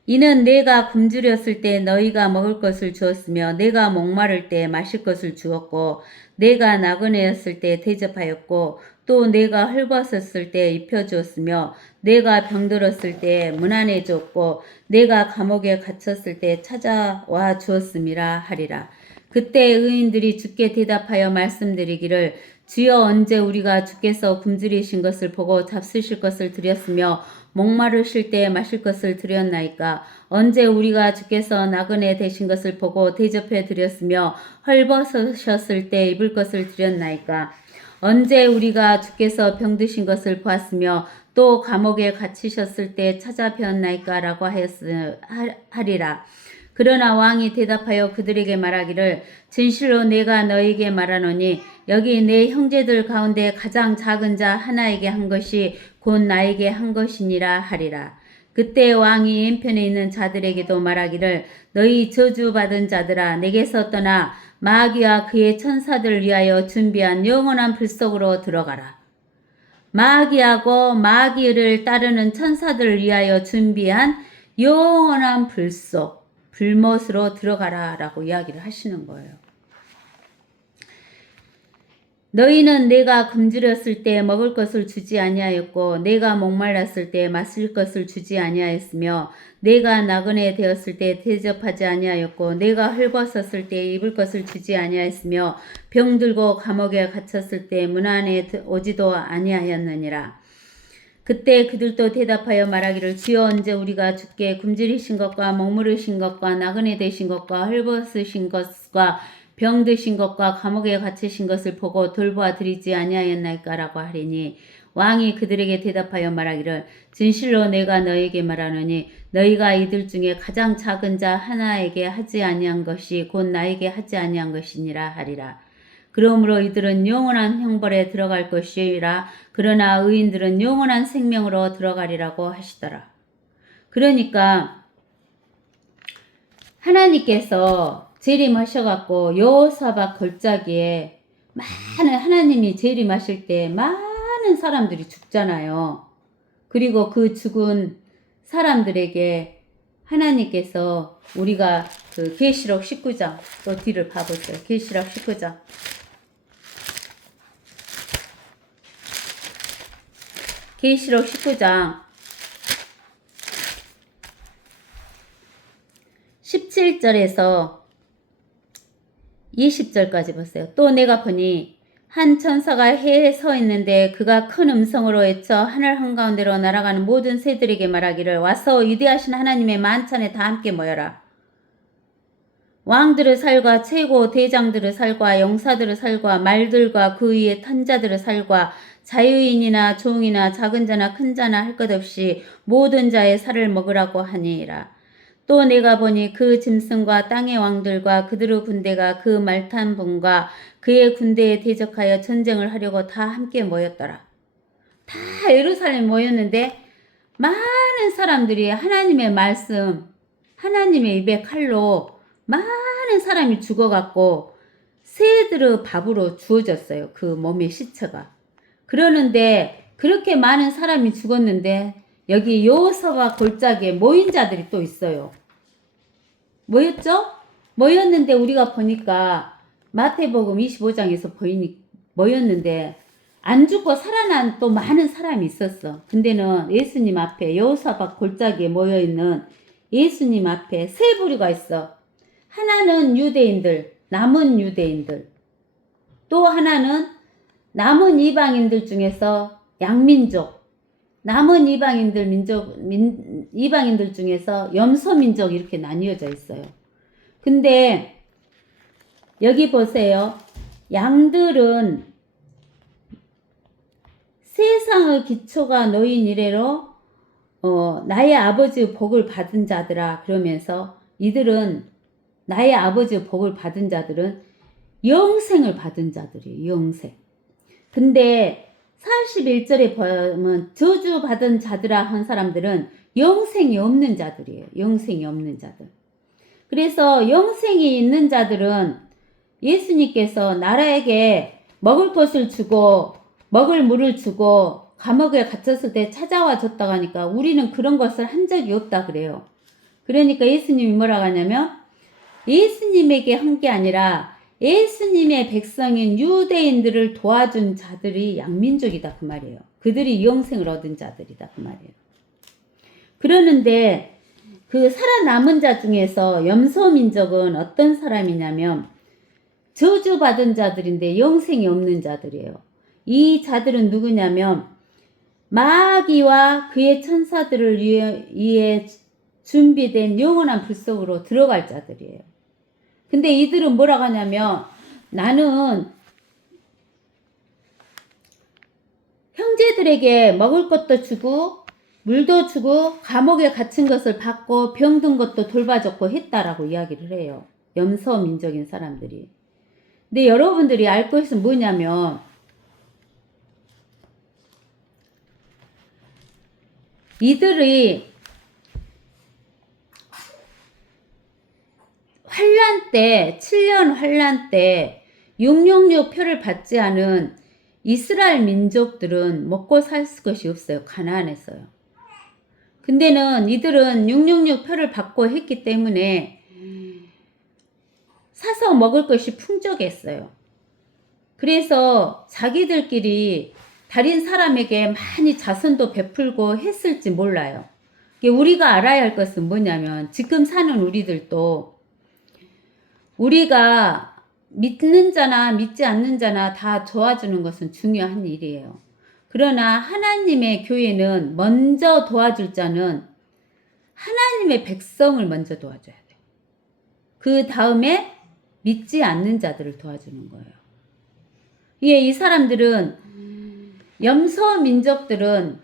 이는 내가 굶주렸을 때 너희가 먹을 것을 주었으며 내가 목마를 때 마실 것을 주었고 내가 나그네였을 때 대접하였고 또 내가 헐벗었을 때 입혀주었으며 내가 병들었을 때 문안해 주었고 내가 감옥에 갇혔을 때 찾아와 주었음이라 하리라. 그때 의인들이 주께 대답하여 말씀드리기를 주여 언제 우리가 주께서 굶주리신 것을 보고 잡수실 것을 드렸으며 목마르실 때 마실 것을 드렸나이까? 언제 우리가 주께서 나그네 되신 것을 보고 대접해 드렸으며 헐벗으셨을 때 입을 것을 드렸나이까? 언제 우리가 주께서 병드신 것을 보았으며 또 감옥에 갇히셨을 때 찾아뵈었나이까? 라고 하리라. 그러나 왕이 대답하여 그들에게 말하기를 진실로 내가 너에게 말하노니 여기 내 형제들 가운데 가장 작은 자 하나에게 한 것이 곧 나에게 한 것이니라 하리라. 그때 왕이 왼편에 있는 자들에게도 말하기를 너희 저주받은 자들아 내게서 떠나 마귀와 그의 천사들을 위하여 준비한 영원한 불 속으로 들어가라. 마귀하고 마귀를 따르는 천사들을 위하여 준비한 영원한 불 속, 불못으로 들어가라 라고 이야기를 하시는 거예요. 너희는 내가 굶주렸을 때 먹을 것을 주지 아니하였고 내가 목말랐을 때 마실 것을 주지 아니하였으며 내가 나그네 되었을 때 대접하지 아니하였고 내가 헐벗었을 때 입을 것을 주지 아니하였으며 병들고 감옥에 갇혔을 때 문 안에 오지도 아니하였느니라. 그때 그들도 대답하여 말하기를 주여 언제 우리가 주께 굶주리신 것과 목마르신 것과 나그네 되신 것과 헐벗으신 것과 병드신 것과 감옥에 갇히신 것을 보고 돌보아 드리지 아니하였나이까라고 하리니 왕이 그들에게 대답하여 말하기를 진실로 내가 너에게 말하노니 너희가 이들 중에 가장 작은 자 하나에게 하지 아니한 것이 곧 나에게 하지 아니한 것이니라 하리라. 그러므로 이들은 영원한 형벌에 들어갈 것이라 그러나 의인들은 영원한 생명으로 들어가리라고 하시더라. 그러니까 하나님께서 재림하셔갖고 여호사밧 골짜기에 많은 하나님이 재림하실 때 많은 사람들이 죽잖아요. 그리고 그 죽은 사람들에게 하나님께서 우리가 그 계시록 19장 또 뒤를 봐보세요. 계시록 19장 계시록 19장 17절에서 20절까지 보세요. 또 내가 보니 한 천사가 해에 서 있는데 그가 큰 음성으로 외쳐 하늘 한가운데로 날아가는 모든 새들에게 말하기를 와서 위대하신 하나님의 만찬에 다 함께 모여라. 왕들의 살과 최고 대장들의 살과 용사들의 살과 말들과 그 위에 탄 자들의 살과 자유인이나 종이나 작은 자나 큰 자나 할 것 없이 모든 자의 살을 먹으라고 하니라. 또 내가 보니 그 짐승과 땅의 왕들과 그들의 군대가 그 말탄 분과 그의 군대에 대적하여 전쟁을 하려고 다 함께 모였더라. 다 예루살렘 모였는데 많은 사람들이 하나님의 말씀, 하나님의 입에 칼로 많은 사람이 죽어갖고 새들의 밥으로 주어졌어요. 그 몸의 시체가. 그러는데 그렇게 많은 사람이 죽었는데 여기 여호사밧 골짜기에 모인 자들이 또 있어요. 뭐였죠? 모였는데 우리가 보니까 마태복음 25장에서 모였는데 안 죽고 살아난 또 많은 사람이 있었어. 근데는 예수님 앞에 여호사밧 골짜기에 모여있는 예수님 앞에 세 부류가 있어. 하나는 유대인들, 남은 유대인들. 또 하나는 남은 이방인들 중에서 양민족, 남은 이방인들 중에서 염소민족 이렇게 나뉘어져 있어요. 근데 여기 보세요. 양들은 세상의 기초가 놓인 이래로 나의 아버지의 복을 받은 자들아 그러면서 이들은 나의 아버지의 복을 받은 자들은 영생을 받은 자들이에요. 영생. 근데 41절에 보면 저주 받은 자들아 한 사람들은 영생이 없는 자들이에요. 영생이 없는 자들. 그래서 영생이 있는 자들은 예수님께서 나라에게 먹을 것을 주고 먹을 물을 주고 감옥에 갇혔을 때 찾아와 줬다고 하니까 우리는 그런 것을 한 적이 없다 그래요. 그러니까 예수님이 뭐라고 하냐면 예수님에게 한 게 아니라 예수님의 백성인 유대인들을 도와준 자들이 양민족이다 그 말이에요. 그들이 영생을 얻은 자들이다 그 말이에요. 그러는데 그 살아남은 자 중에서 염소민족은 어떤 사람이냐면 저주받은 자들인데 영생이 없는 자들이에요. 이 자들은 누구냐면 마귀와 그의 천사들을 위해 준비된 영원한 불 속으로 들어갈 자들이에요. 근데 이들은 뭐라고 하냐면 나는 형제들에게 먹을 것도 주고 물도 주고 감옥에 갇힌 것을 받고 병든 것도 돌봐줬고 했다라고 이야기를 해요. 염소민족인 사람들이. 근데 여러분들이 알 것은 뭐냐면 이들이 환란 때 7년 환란 때 666 표를 받지 않은 이스라엘 민족들은 먹고 살 것이 없어요. 가나안에서요. 근데는 이들은 666 표를 받고 했기 때문에 사서 먹을 것이 풍족했어요. 그래서 자기들끼리 다른 사람에게 많이 자선도 베풀고 했을지 몰라요. 우리가 알아야 할 것은 뭐냐면 지금 사는 우리들도 우리가 믿는 자나 믿지 않는 자나 다 도와주는 것은 중요한 일이에요. 그러나 하나님의 교회는 먼저 도와줄 자는 하나님의 백성을 먼저 도와줘야 돼요. 그 다음에 믿지 않는 자들을 도와주는 거예요. 이 사람들은 염소 민족들은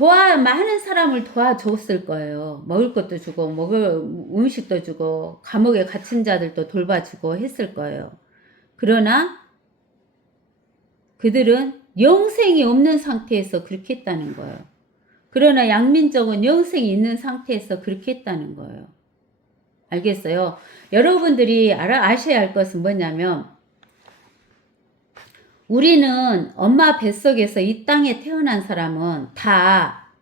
많은 사람을 도와줬을 거예요. 먹을 것도 주고 먹을 음식도 주고 감옥에 갇힌 자들도 돌봐주고 했을 거예요. 그러나 그들은 영생이 없는 상태에서 그렇게 했다는 거예요. 그러나 양민족은 영생이 있는 상태에서 그렇게 했다는 거예요. 알겠어요? 여러분들이 아셔야 할 것은 뭐냐면 우리는 엄마 뱃속에서 이 땅에 태어난 사람은 다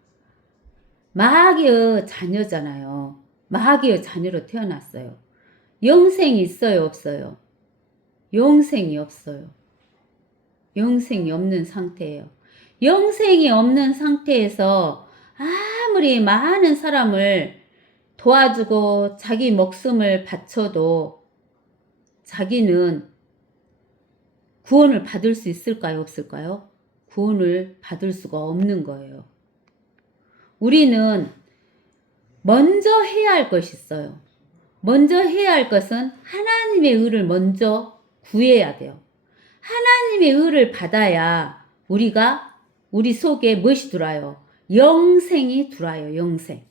마귀의 자녀잖아요. 마귀의 자녀로 태어났어요. 영생이 있어요, 없어요? 영생이 없어요. 영생이 없는 상태예요. 영생이 없는 상태에서 아무리 많은 사람을 도와주고 자기 목숨을 바쳐도 자기는 구원을 받을 수 있을까요? 없을까요? 구원을 받을 수가 없는 거예요. 우리는 먼저 해야 할 것이 있어요. 먼저 해야 할 것은 하나님의 의를 먼저 구해야 돼요. 하나님의 의를 받아야 우리 속에 무엇이 들어와요? 영생이 들어와요. 영생.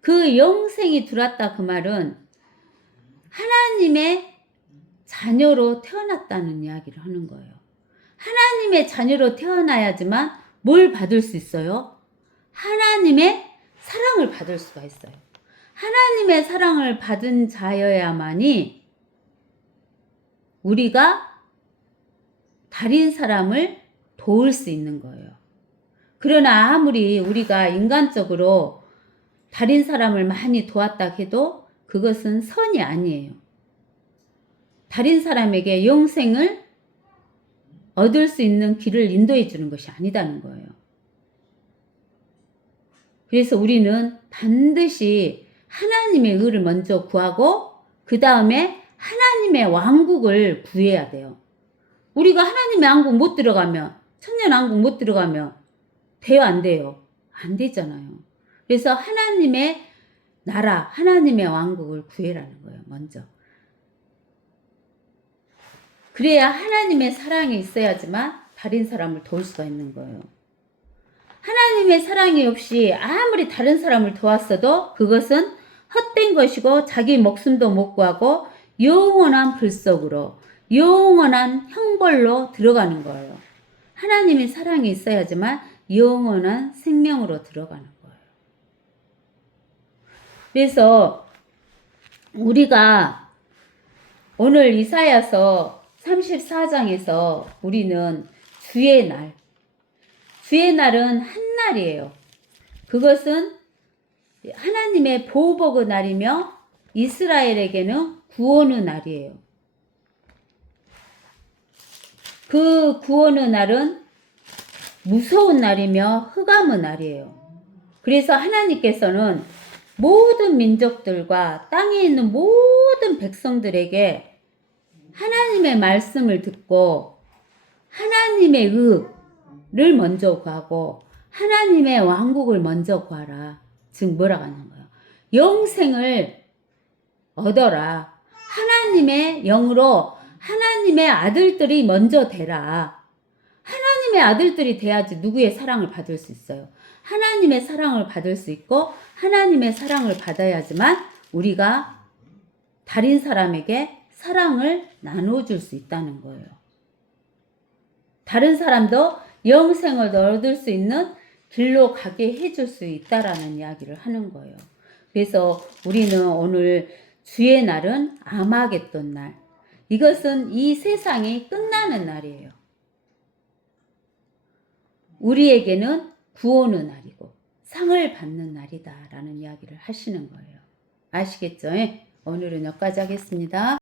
그 영생이 들어왔다 그 말은 하나님의 자녀로 태어났다는 이야기를 하는 거예요. 하나님의 자녀로 태어나야지만 뭘 받을 수 있어요? 하나님의 사랑을 받을 수가 있어요. 하나님의 사랑을 받은 자여야만이 우리가 다른 사람을 도울 수 있는 거예요. 그러나 아무리 우리가 인간적으로 다른 사람을 많이 도왔다 해도 그것은 선이 아니에요. 다른 사람에게 영생을 얻을 수 있는 길을 인도해 주는 것이 아니다는 거예요. 그래서 우리는 반드시 하나님의 의를 먼저 구하고 그 다음에 하나님의 왕국을 구해야 돼요. 우리가 하나님의 왕국 못 들어가면, 천년왕국 못 들어가면 돼요, 안 돼요? 안 되잖아요. 그래서 하나님의 나라, 하나님의 왕국을 구해라는 거예요, 먼저. 그래야 하나님의 사랑이 있어야지만 다른 사람을 도울 수가 있는 거예요. 하나님의 사랑이 없이 아무리 다른 사람을 도왔어도 그것은 헛된 것이고 자기 목숨도 못 구하고 영원한 불 속으로, 영원한 형벌로 들어가는 거예요. 하나님의 사랑이 있어야지만 영원한 생명으로 들어가는 거예요. 그래서 우리가 오늘 이사야서 34장에서 우리는 주의 날은 한 날이에요. 그것은 하나님의 보복의 날이며 이스라엘에게는 구원의 날이에요. 그 구원의 날은 무서운 날이며 흑암의 날이에요. 그래서 하나님께서는 모든 민족들과 땅에 있는 모든 백성들에게 하나님의 말씀을 듣고 하나님의 의를 먼저 구하고 하나님의 왕국을 먼저 구하라. 즉 뭐라고 하는 거예요? 영생을 얻어라. 하나님의 영으로 하나님의 아들들이 먼저 되라. 하나님의 아들들이 돼야지 누구의 사랑을 받을 수 있어요. 하나님의 사랑을 받을 수 있고 하나님의 사랑을 받아야지만 우리가 다른 사람에게 사랑을 나눠줄 수 있다는 거예요. 다른 사람도 영생을 얻을 수 있는 길로 가게 해줄 수 있다라는 이야기를 하는 거예요. 그래서 우리는 오늘 주의 날은 아마겟돈 날. 이것은 이 세상이 끝나는 날이에요. 우리에게는 구원의 날이고 상을 받는 날이다라는 이야기를 하시는 거예요. 아시겠죠? 오늘은 여기까지 하겠습니다.